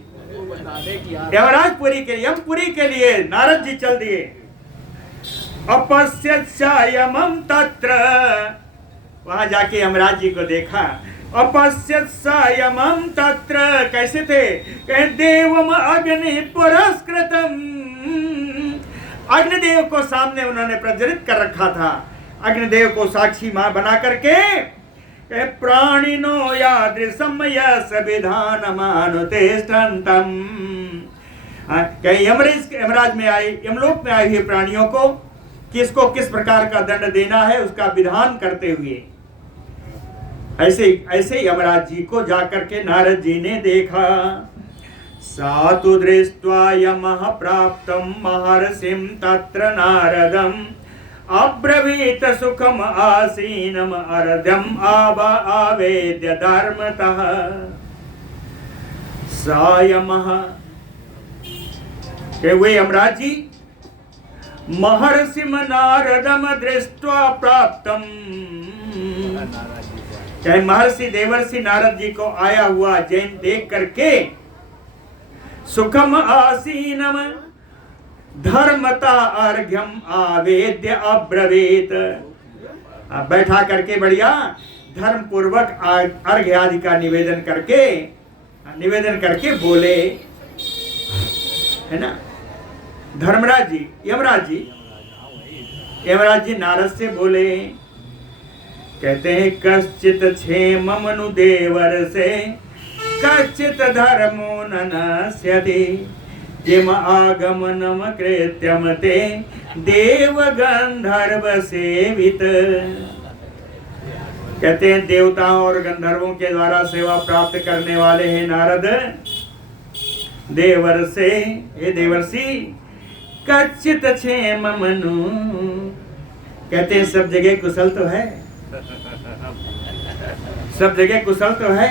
यमराजपुरी के लिए, यमपुरी के लिए नारद जी चल दिए। अपश्यत्सायमं तत्र, वहां जाके यमराज जी को देखा। अपश्यत्सायमं तत्र, कैसे थे, कहे देवम अग्नि पुरस्कृतम, अग्निदेव को सामने उन्होंने प्रज्वलित कर रखा था, अग्निदेव को साक्षी मां बना करके प्राणिनो यादृशम यस विधानमानुतिष्ठन्तम्। कहीं यमराज में आए, यमलोक में आए हुए प्राणियों को किसको किस प्रकार का दंड देना है उसका विधान करते हुए, ऐसे यमराज जी को जाकर के नारद जी ने देखा। सातु दृष्ट्वा यमः प्राप्तं महर्षिं तत्र नारदम्, अब्रवीत सुखम आसीनम अर्धम आवेद्य धर्मतः। सायमः के वे यमराज जी महर्षिम नारदम दृष्ट्वा प्राप्तम, चाहे महर्षि देवर्षि नारद जी को आया हुआ जैन देख करके सुखम आसीनम धर्मता अर्घ्यम आवेद्य अब्रवीत, बैठा करके बढ़िया धर्म पूर्वक अर्घ्य आदि का निवेदन करके बोले, है ना। धर्मराज जी यमराज जी नारद से बोले, कहते हैं कश्चित क्षेम मनु देवर से कश्चित धर्मो न नश्यति, जिम आगमनम कृत्यम ते देव गंधर्व सेवित। कहते हैं देवताओं और गंधर्वों के द्वारा सेवा प्राप्त करने वाले हैं नारद। देवर से, हे देवर्षि, कच्चित क्षेम मनु, कहते हैं सब जगह कुशल तो है, सब जगह कुशल तो है।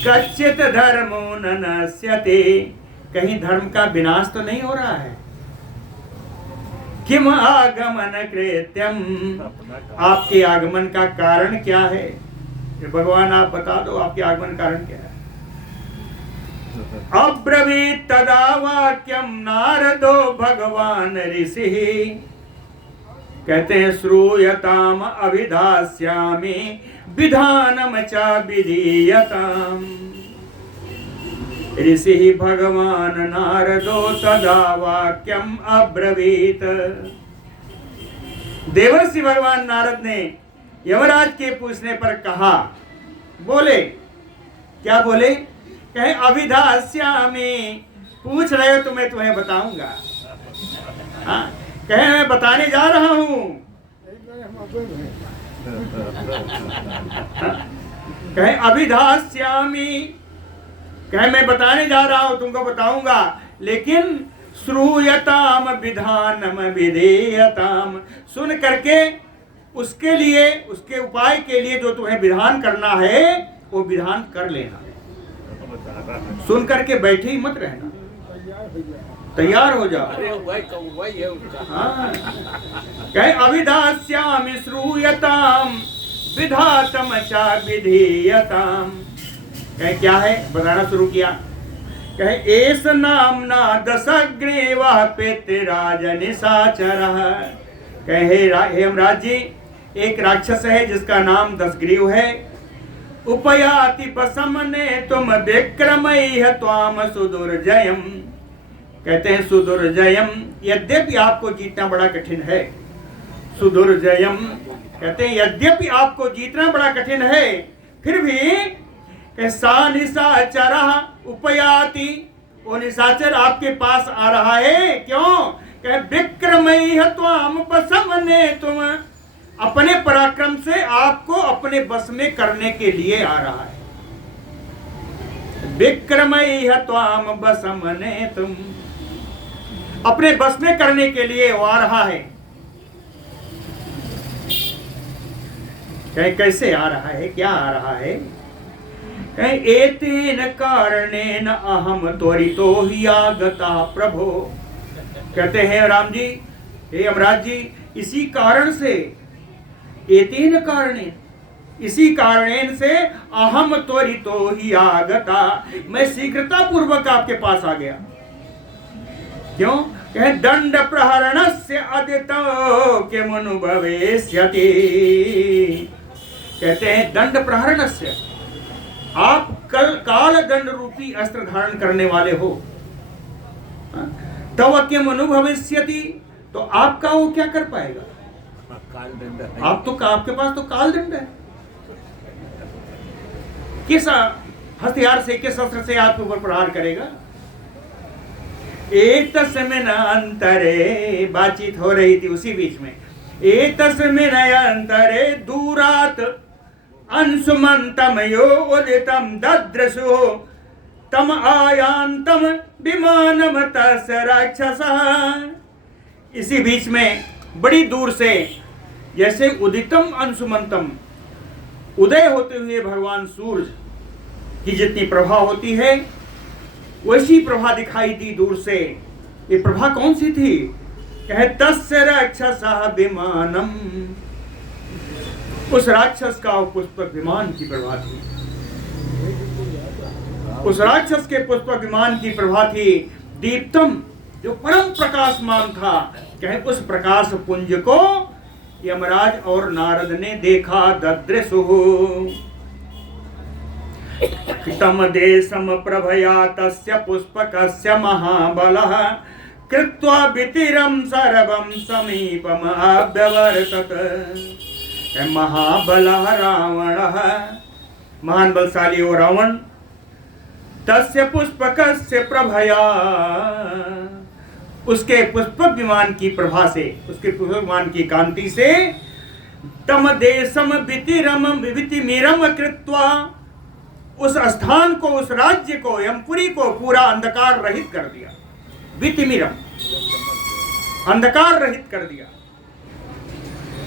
कच्चित धर्मो न नश्यते, कहीं धर्म का विनाश तो नहीं हो रहा है। किम आगमन कृत्यम, आपके आगमन का कारण क्या है? ये भगवान आप बता दो, आपके आगमन कारण क्या है? अब्रवीत तदा वाक्यम नारदो भगवान ऋषि, कहते हैं श्रूयताम अभिधास्यामि विधानम च विधीयताम। ऋषि भगवान नारदो तदा वाक्यम अब्रवीत। देवर्षि भगवान नारद ने यमराज के पूछने पर कहा, बोले, क्या बोले? कहे अभिधास्यामि, पूछ रहे हो तो मैं तुम्हें बताऊंगा। हाँ, कहे मैं बताने जा रहा हूं। कहे अभिधास्यामि, कहे मैं बताने जा रहा हूं, तुमको बताऊंगा, लेकिन श्रूयताम विधानम विधेयताम, सुन करके उसके लिए, उसके उपाय के लिए जो तुम्हें विधान करना है वो विधान कर लेना। सुन करके बैठे ही मत रहना, तैयार हो जाओ। हाँ, कहे अभिधास्यामि श्रूयताम विधातम च विधीयताम। कहे क्या है? बताना शुरू किया। कहे एस नामना दशग्रीवा पितराज निशाचरः। कहे हे यमराज जी, एक राक्षस है जिसका नाम दशग्रीव है। उपयाति पसमने तुम विक्रमैः त्वाम सुदुर्जयम्। कहते हैं सुदुर्जयम्, यद्यपि आपको जीतना बड़ा कठिन है। सुदुर्जयम् कहते हैं यद्यपि आपको जीतना बड़ा कठिन है, फिर भी सा निशाचरः उपयाति, वो निशाचर आपके पास आ रहा है। क्यों? कहे विक्रमैः त्वाम पसमने, तुम अपने पराक्रम से आपको अपने बस में करने के लिए आ रहा है। विक्रमैः त्वाम बसमने, तुम अपने बस में करने के लिए वो आ रहा है। कहे कैसे आ रहा है, क्या आ रहा है? कहे एतेन कारणेन अहम त्वरितो हि आगता प्रभो। कहते हैं राम जी, हे यमराज जी, इसी कारण से, एतेन कारणेन, इसी कारणेन से अहम त्वरितो हि आगता, मैं शीघ्रता पूर्वक आपके पास आ गया। क्यों? कहे दंड प्रहरणस्य अदितो किमनुभवेष्यति। कहते हैं दंड प्रहरणस्य, आप कल काल दंड रूपी अस्त्र धारण करने वाले हो। तव किम अनुभवेष्यति, तो आपका वो क्या कर पाएगा? आप तो, आपके पास तो काल दंड है। किस हथियार से, किस अस्त्र से आपके ऊपर प्रहार करेगा? एतस्मिन् अंतरे, बातचीत हो रही थी उसी बीच में, एतस्मिन् अंतरे दूरात् अंशुमंतम यो उदितम ददृशु तम आयांतम विमानम तस्य राक्षसः। इसी बीच में बड़ी दूर से, जैसे उदितम अंशुमंतम, उदय होते हुए भगवान सूर्य की जितनी प्रभा होती है वैसी प्रभा दिखाई दी दूर से। ये प्रभा कौन सी थी? कहे तस्य राक्षसः विमानम, उस राक्षस का पुष्पक विमान की प्रभा थी। उस राक्षस के पुष्पक विमान की प्रभा थी। दीप्तम, जो परम प्रकाशमान था। कहे उस प्रकाश पुंज को यमराज और नारद ने देखा। ददृशु तम देशम प्रभया तस्य पुष्पकस्य महाबलः कृत्वा वितिरम सर्वं समीपम अभ्यवर्तत। महाबलः रावणः, महान बलशाली वो रावण, तस्य पुष्पकस्य प्रभया, उसके पुष्पक विमान की प्रभा से, उसके पुष्पक विमान की कांति से, तम देशम वितिरम वितिमिरम कृत्वा, उस स्थान को, उस राज्य को, यमपुरी को पूरा अंधकार रहित कर दिया। वितिमिरम, अंधकार रहित कर दिया।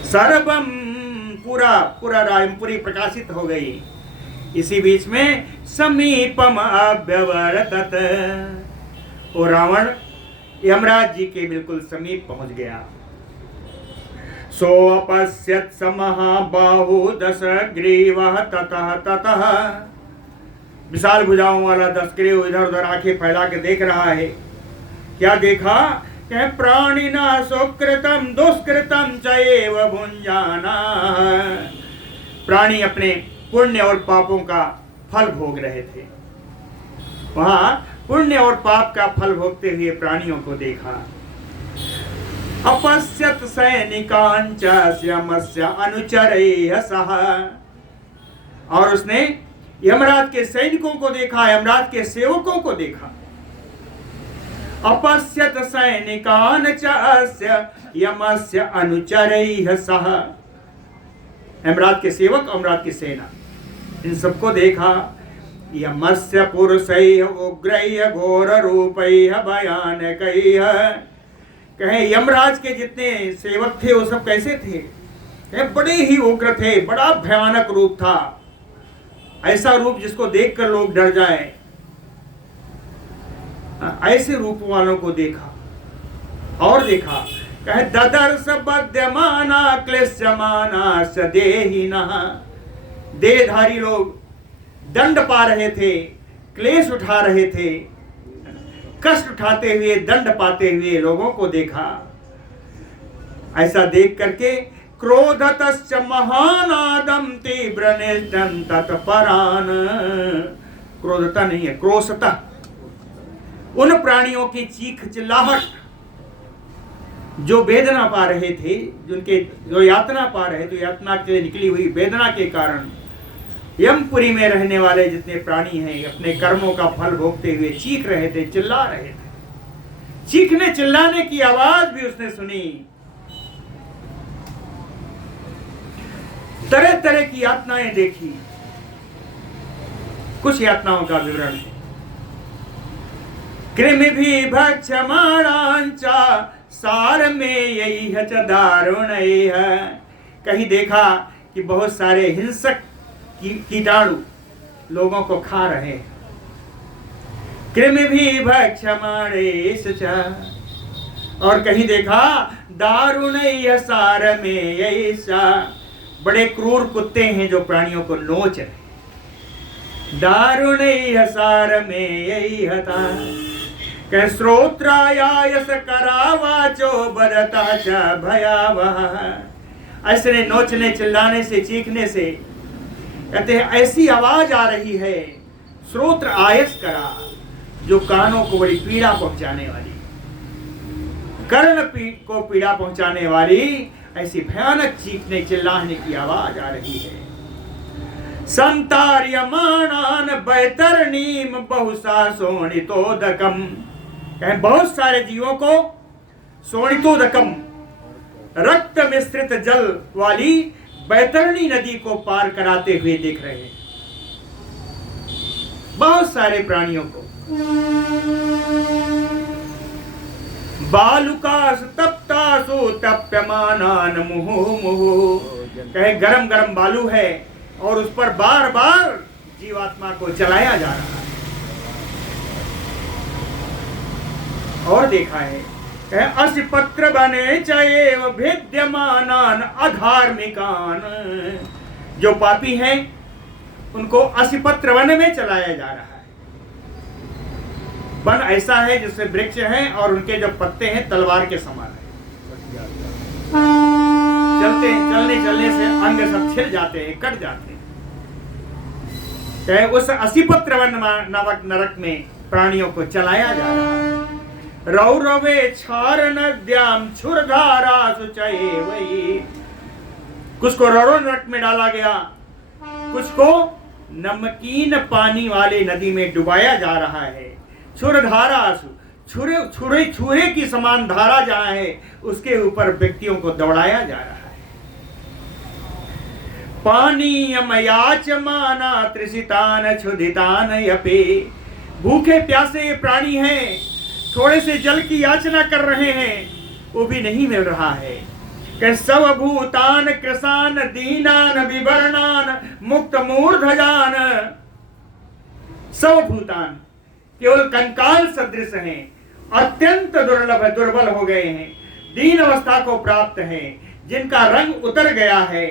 सर्वम, पूरा पूरा यमपुरी प्रकाशित हो गई। इसी बीच में समीपम अभ्यवर्तत, वो रावण यमराज जी के बिल्कुल समीप पहुंच गया। सोऽपश्यत् स महाबाहु दशग्रीवः ततः ततः। विशाल भुजाओं वाला दशग्रीव इधर उधर आंखें फैला के देख रहा है। क्या देखा? कि प्राणिना सुकृतम दुष्कृतम चैव भुंजाना। प्राणी अपने पुण्य और पापों का फल भोग रहे थे। वहां पुण्य और पाप का फल भोगते हुए प्राणियों को देखा। अपश्यत सैनिकांच यमस्य अनुचरैः सह। और उसने यमराज के सैनिकों को देखा, यमराज के सेवकों को देखा। अपश्यत सैनिकान च यमस्य अनुचरैः सह। यमराज के सेवक, यमराज की सेना, इन सबको देखा। यमस्य पुरुषैः उग्रैः घोर रूपैः भयानकैः। कहे यमराज के जितने सेवक थे वो सब कैसे थे? बड़े ही उग्र थे, बड़ा भयानक रूप था, ऐसा रूप जिसको देखकर लोग डर जाए, ऐसे रूप वालों को देखा। और देखा, कहे ददर्श बद्यमाना क्लेश्यमाना सदेहिनः। देहधारी लोग दंड पा रहे थे, क्लेश उठा रहे थे, कष्ट उठाते हुए, दंड पाते हुए लोगों को देखा। ऐसा देख करके क्रोधतश्च महानादम तीव्र निष्ठं तत्परान। क्रोधता नहीं है, क्रोशता। उन प्राणियों की चीख चिल्लाहट, जो वेदना पा रहे थे, जो यातना पा रहे थे, यातना से निकली हुई वेदना के कारण यमपुरी में रहने वाले जितने प्राणी हैं, अपने कर्मों का फल भोगते हुए चीख रहे थे, चिल्ला रहे थे। चीखने चिल्लाने की आवाज भी उसने सुनी। तरह तरह की यातनाएं देखी। कुछ यातनाओं का विवरण है। कृमि भी भक्षमाणांचा सार में यही है दारुण है। कहीं देखा कि बहुत सारे हिंसक कीटाणु लोगों को खा रहे हैं। कृमि भी भक्षमाणेश। और कहीं देखा दारुण सार में यही सा। बड़े क्रूर कुत्ते हैं जो प्राणियों को नोच रहे। दारुण सार में यही हता। श्रोत्रायास करावाचो बरता च भयावह। ऐसे नोचने चिल्लाने से, चीखने से, कहते हैं ऐसी आवाज आ रही है, श्रोत्र आयस करा, जो कानों को बड़ी पीड़ा पहुंचाने वाली, कर्ण को पीड़ा पहुंचाने वाली ऐसी भयानक चीखने चिल्लाने की आवाज आ रही है। संतार्यमाणान बैतरणीम बहुसा सोणितोदकम। बहुत सारे जीवों को सोणितोदकम, रक्त मिश्रित जल वाली बैतरणी नदी को पार कराते हुए दिख रहे हैं। बहुत सारे प्राणियों को। बालुकास तप्तासु तप्यमानान मुहुर्मुहुः। कहे गरम गरम बालू है और उस पर बार बार जीवात्मा को जलाया जा रहा है। और देखा है, असिपत्र बने चैव भिद्यमानान अधार्मिकान। जो पापी हैं उनको असिपत्र वन में चलाया जा रहा है। वन ऐसा है जिससे वृक्ष हैं और उनके जो पत्ते हैं तलवार के समान है। चलने से अंग सब छिल जाते हैं, कट जाते हैं। उस असिपत्र वन नामक नरक में प्राणियों को चलाया जा रहा है। रौरवे क्षार नद्याम क्षुरधारा सुचैवै। कुछ को रौरव नरक में डाला गया, कुछ को नमकीन पानी वाले नदी में डुबाया जा रहा है। क्षुरधारा, छुरे की समान धारा जहां है उसके ऊपर व्यक्तियों को दौड़ाया जा रहा है। पानीयम याचमाना तृषितान क्षुधितान यपे। भूखे प्यासे ये प्राणी हैं, थोड़े से जल की याचना कर रहे हैं, वो भी नहीं मिल रहा है। कि सब भूतान कृषान दीनान विवरणान मुक्त मूर्धजान। सब भूतान केवल कंकाल सदृश हैं, अत्यंत दुर्लभ दुर्बल हो गए हैं, दीन अवस्था को प्राप्त हैं, जिनका रंग उतर गया है,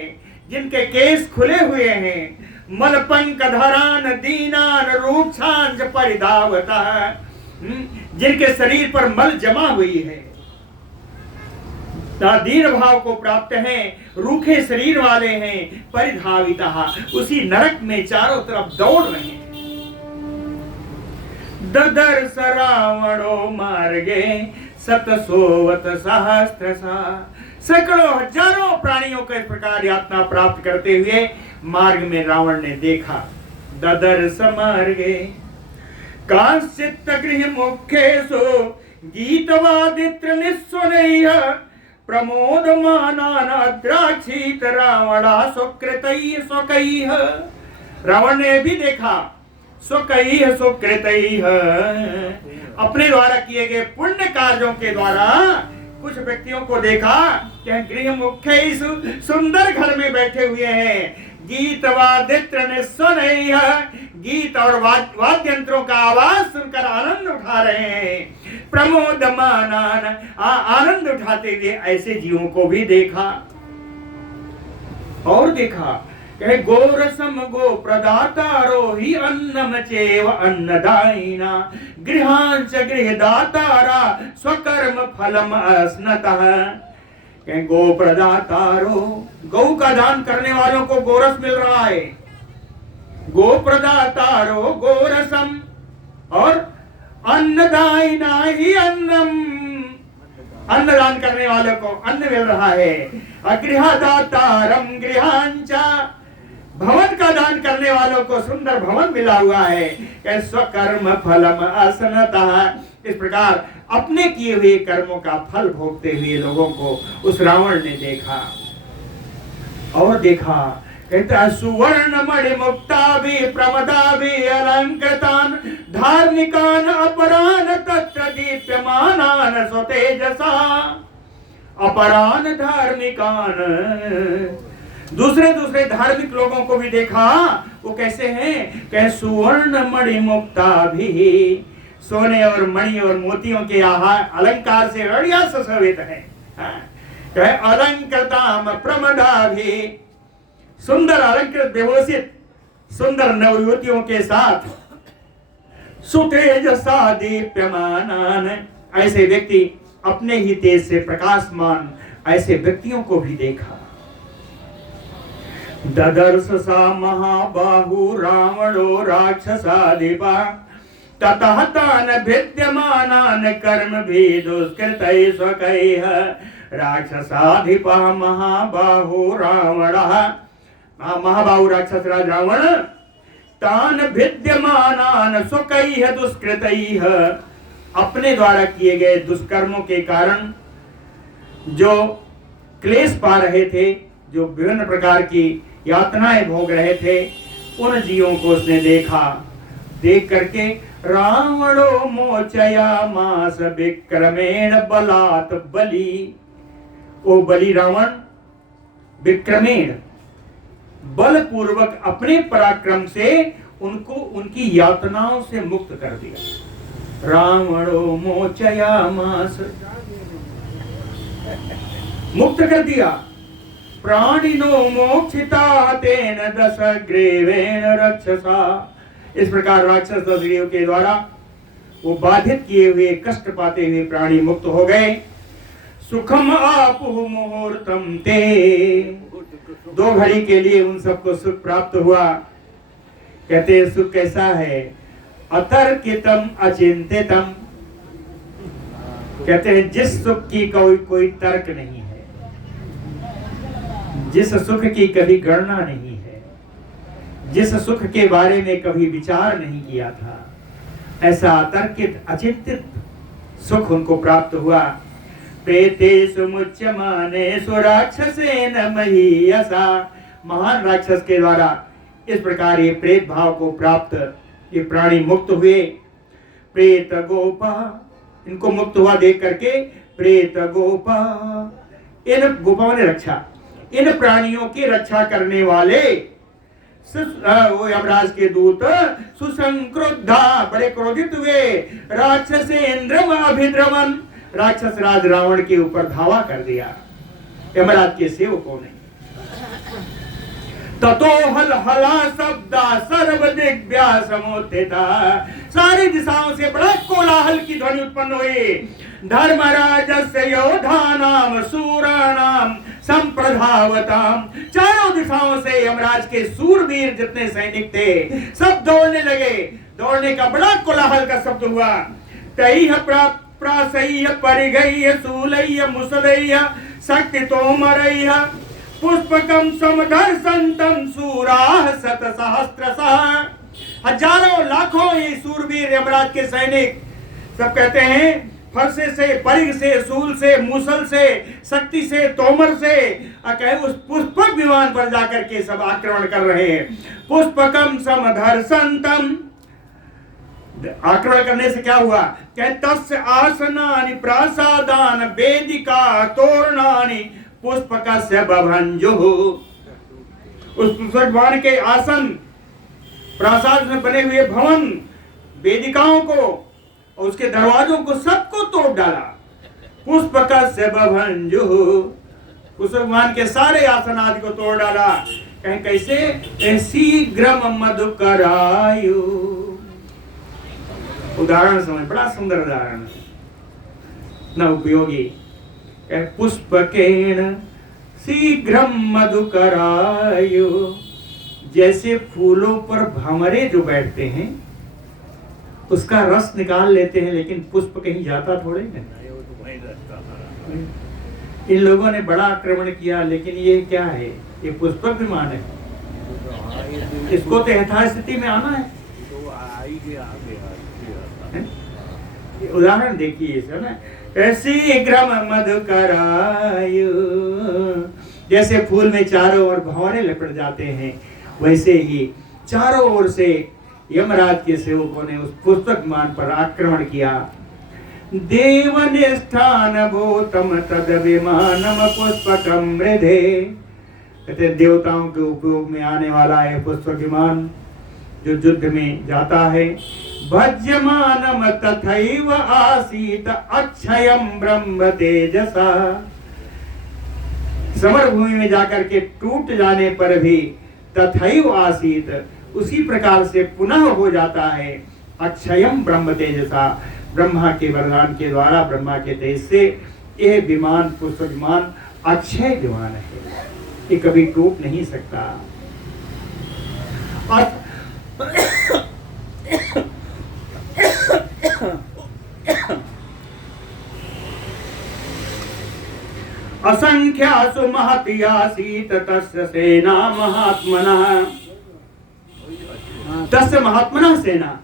जिनके केस खुले हुए हैं, मलपंक धरान दीनान रूक्षांज परिधावता, जिनके शरीर पर मल जमा हुई है, दीन भाव को प्राप्त हैं, रूखे शरीर वाले हैं, परिधाविता, उसी नरक में चारों तरफ दौड़ रहे हैं। ददर्श रावणो मार्गे सतसोवत सहस्त्रसा, सैकड़ों हजारों प्राणियों को इस प्रकार यातना प्राप्त करते हुए मार्ग में रावण ने देखा। ददर्श मार्गे कांचित् गृह मुखेषु गीतवादित्र निस्वनैः प्रमोदमानाद्राक्षीत रावणा सुकृतैः स्वकैः। रावण ने भी देखा, स्वकैः सुकृतैः, अपने द्वारा किए गए पुण्य कार्यों के द्वारा कुछ व्यक्तियों को देखा कि गृह मुखेषु, सुंदर घर में बैठे हुए हैं, गीत वादित्र निस्वनैः, गीत और वाद्य यंत्रों का आवाज सुनकर आनंद उठा रहे हैं। प्रमोदमानान, आनंद उठाते हुए ऐसे जीवों को भी देखा। और देखा कि गोरसम गो प्रदातारो हि अन्नम चैव अन्नदायिना गृहांच गृहदातारा स्वकर्म फलम अस्नतः। गो प्रदातारो, गौ का दान करने वालों को गोरस मिल रहा है। गो प्रदातारो गोरसम, और अन्नदायिना ही अन्नम, अन्नदान करने वालों को अन्न मिल रहा है। गृहदातारम गृहांचा, भवन का दान करने वालों को सुंदर भवन मिला हुआ है। स्वकर्म फलम असनतः, इस प्रकार अपने किए हुए कर्मों का फल भोगते हुए लोगों को उस रावण ने देखा। और देखा, कहता सुवर्ण मणि मुक्ता भी प्रमदा भी अलंकृतान धार्मिकान अपरान तत्र दीप्यमानान स्वतेजसा। अपरान धार्मिकान, दूसरे दूसरे धार्मिक लोगों को भी देखा, वो कैसे हैं? कह सुवर्ण मणि मुक्ता भी, सोने और मणि और मोतियों के अलंकार से बढ़िया सुशोभित है। अलंकृताम प्रमदा भी, सुंदर अलंकृत व्यवस्थित सुंदर नवयुवतियों के साथ, सुतेजसा दीप्यमानान, ऐसे व्यक्ति अपने ही तेज से प्रकाशमान ऐसे व्यक्तियों को भी देखा। ददर्श सा महाबाहु रावणो राक्षसाधिपा ततः तान भिद्यमानान कर्म भी दुष्कृतैः स्वकैः। राक्षसाधिपा महाबाहु रावणः, महाबाहु राक्षस राज रावण, तान भिद्यमानान स्वकैः दुष्कृतैः, अपने द्वारा किए गए दुष्कर्मों के कारण जो क्लेश पा रहे थे, जो विभिन्न प्रकार की यातनाएं भोग रहे थे, उन जीवों को उसने देखा। देख करके रावणो मोचयामास विक्रमेण बलात् बलि, ओ बलि रावण विक्रमेण, बलपूर्वक अपने पराक्रम से उनको उनकी यातनाओं से मुक्त कर दिया। रावणो मोचयामास, मुक्त कर दिया। प्राणिनो मोक्षिता तेन दश ग्रीवेण रक्षसा, इस प्रकार राक्षस 10 ग्रीव के द्वारा वो बाधित किए हुए, कष्ट पाते हुए प्राणी मुक्त हो गए। सुखम आपुः मुहूर्तम ते, 2 घड़ी के लिए उन सबको सुख प्राप्त हुआ। कहते हैं सुख कैसा है? अतर्कितम अचिंतितम, कहते हैं जिस सुख की कोई तर्क नहीं है, जिस सुख की कभी गणना नहीं है, जिस सुख के बारे में कभी विचार नहीं किया था, ऐसा अतर्कित अचिंतित सुख उनको प्राप्त हुआ। प्रेतेषु मुच्यमानेषु राक्षसेन महीयसा, महान राक्षस के द्वारा इस प्रकार ये प्रेत भाव को प्राप्त ये प्राणी मुक्त हुए। प्रेत गोपा, इनको मुक्त हुआ देख करके प्रेत गोपा, इन गोपाओं ने रक्षा, इन प्राणियों की रक्षा करने वाले वो यमराज के दूत सुसंक्रुद्धा, बड़े क्रोधित हुए। राक्षसेन्द्रम अभिद्रवन, राक्षस राज रावण के ऊपर धावा कर दिया। यमराज के सेवकों ने। ततो हल हला शब्दा सर्व दिग्भ्या समुत्थिता, सारी दिशाओं से बड़ा कोलाहल की ध्वनि उत्पन्न हुई। धर्मराजस्य योधानाम सूराणाम संप्रधावताम, चारों दिशाओं से यमराज के सूरवीर जितने सैनिक थे सब दौड़ने लगे। दौड़ने का बड़ा कोलाहल का शब्द हुआ। तैह प्रासह्य परिगह्य शूलह्य मुसलह्य शक्ति तोमरह्य पुष्पकम समदर्शन्तं सूराः शतसहस्रशः, हजारों लाखों ये सूरवीर यमराज के सैनिक सब कहते हैं फरसे से, परिघ से, शूल से, मुसल से, शक्ति से, तोमर से, उस पुष्पक विमान पर जाकर के सब आक्रमण कर रहे हैं। पुष्पकम समदर्शन्तं, आक्रमण करने से क्या हुआ? तस्य आसनानि प्रासादान वेदिका तोरणानि पुष्पकस्य बभंजुः, उस पुष्पक के आसन, प्रासाद में बने हुए भवन, वेदिकाओं को और उसके दरवाजों को सबको तोड़ डाला। पुष्पकस्य बभंजुः, पुष्पक के सारे आसन आदि को तोड़ डाला। कहीं कैसे? शीघ्रम मधुकरायु, उदाहरण समझ, बड़ा सुंदर उदाहरण है न उपयोगी। पुष्पकेण शीघ्रम मधुकरायु, जैसे फूलों पर भंवरे जो बैठते हैं उसका रस निकाल लेते हैं, लेकिन पुष्प कहीं जाता थोड़े है। इन लोगों ने बड़ा आक्रमण किया, लेकिन ये क्या है? ये पुष्पक विमान है, इसको तो यथास्थिति में आना है। उदाहरण देखिए इसे ना, शीघ्रम मधुकरायु, जैसे फूल में चारों ओर भंवरे लपट जाते हैं, वैसे ही चारों ओर से यमराज के सेवकों ने उस पुष्पक विमान पर आक्रमण किया। देवनिष्ठान भूतम तद विमानम पुष्पकम मृधे, कहते देवताओं के उपयोग में आने वाला है पुष्पक विमान जो युद्ध में जाता है। भज्यमानम तथैव आसीत अक्षयम ब्रह्म तेजसा, समर भूमि में जाकर के टूट जाने पर भी तथैव आसीत, उसी प्रकार से पुनः हो जाता है। अक्षयम ब्रह्म तेजसा, ब्रह्मा के वरदान के द्वारा, ब्रह्मा के तेज से यह विमान, पुष्पक विमान अक्षय विमान है, ये कभी टूट नहीं सकता। और असंख्यासु महती आसीत तस्य सेना महात्मनः, तस्य महात्मनः सेना,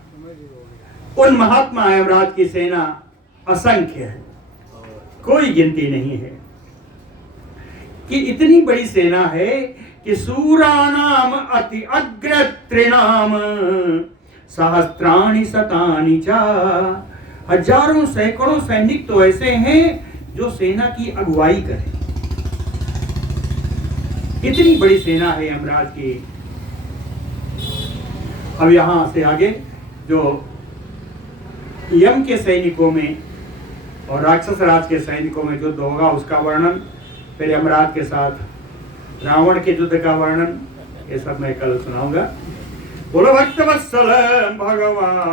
उन महात्मा यमराज की सेना असंख्य है, कोई गिनती नहीं है। कि इतनी बड़ी सेना है कि सूराणाम अति अग्रत्रिणाम सहस्त्राणि शतानि च, हजारों सैकड़ों सैनिक तो ऐसे हैं जो सेना की अगुवाई करें। इतनी बड़ी सेना है यमराज की। अब यहां से आगे जो यम के सैनिकों में और राक्षस राज के सैनिकों में युद्ध होगा उसका वर्णन, फिर यमराज के साथ रावण के युद्ध का वर्णन, ये सब मैं कल सुनाऊंगा। बोलो भक्तवत्सल भगवान।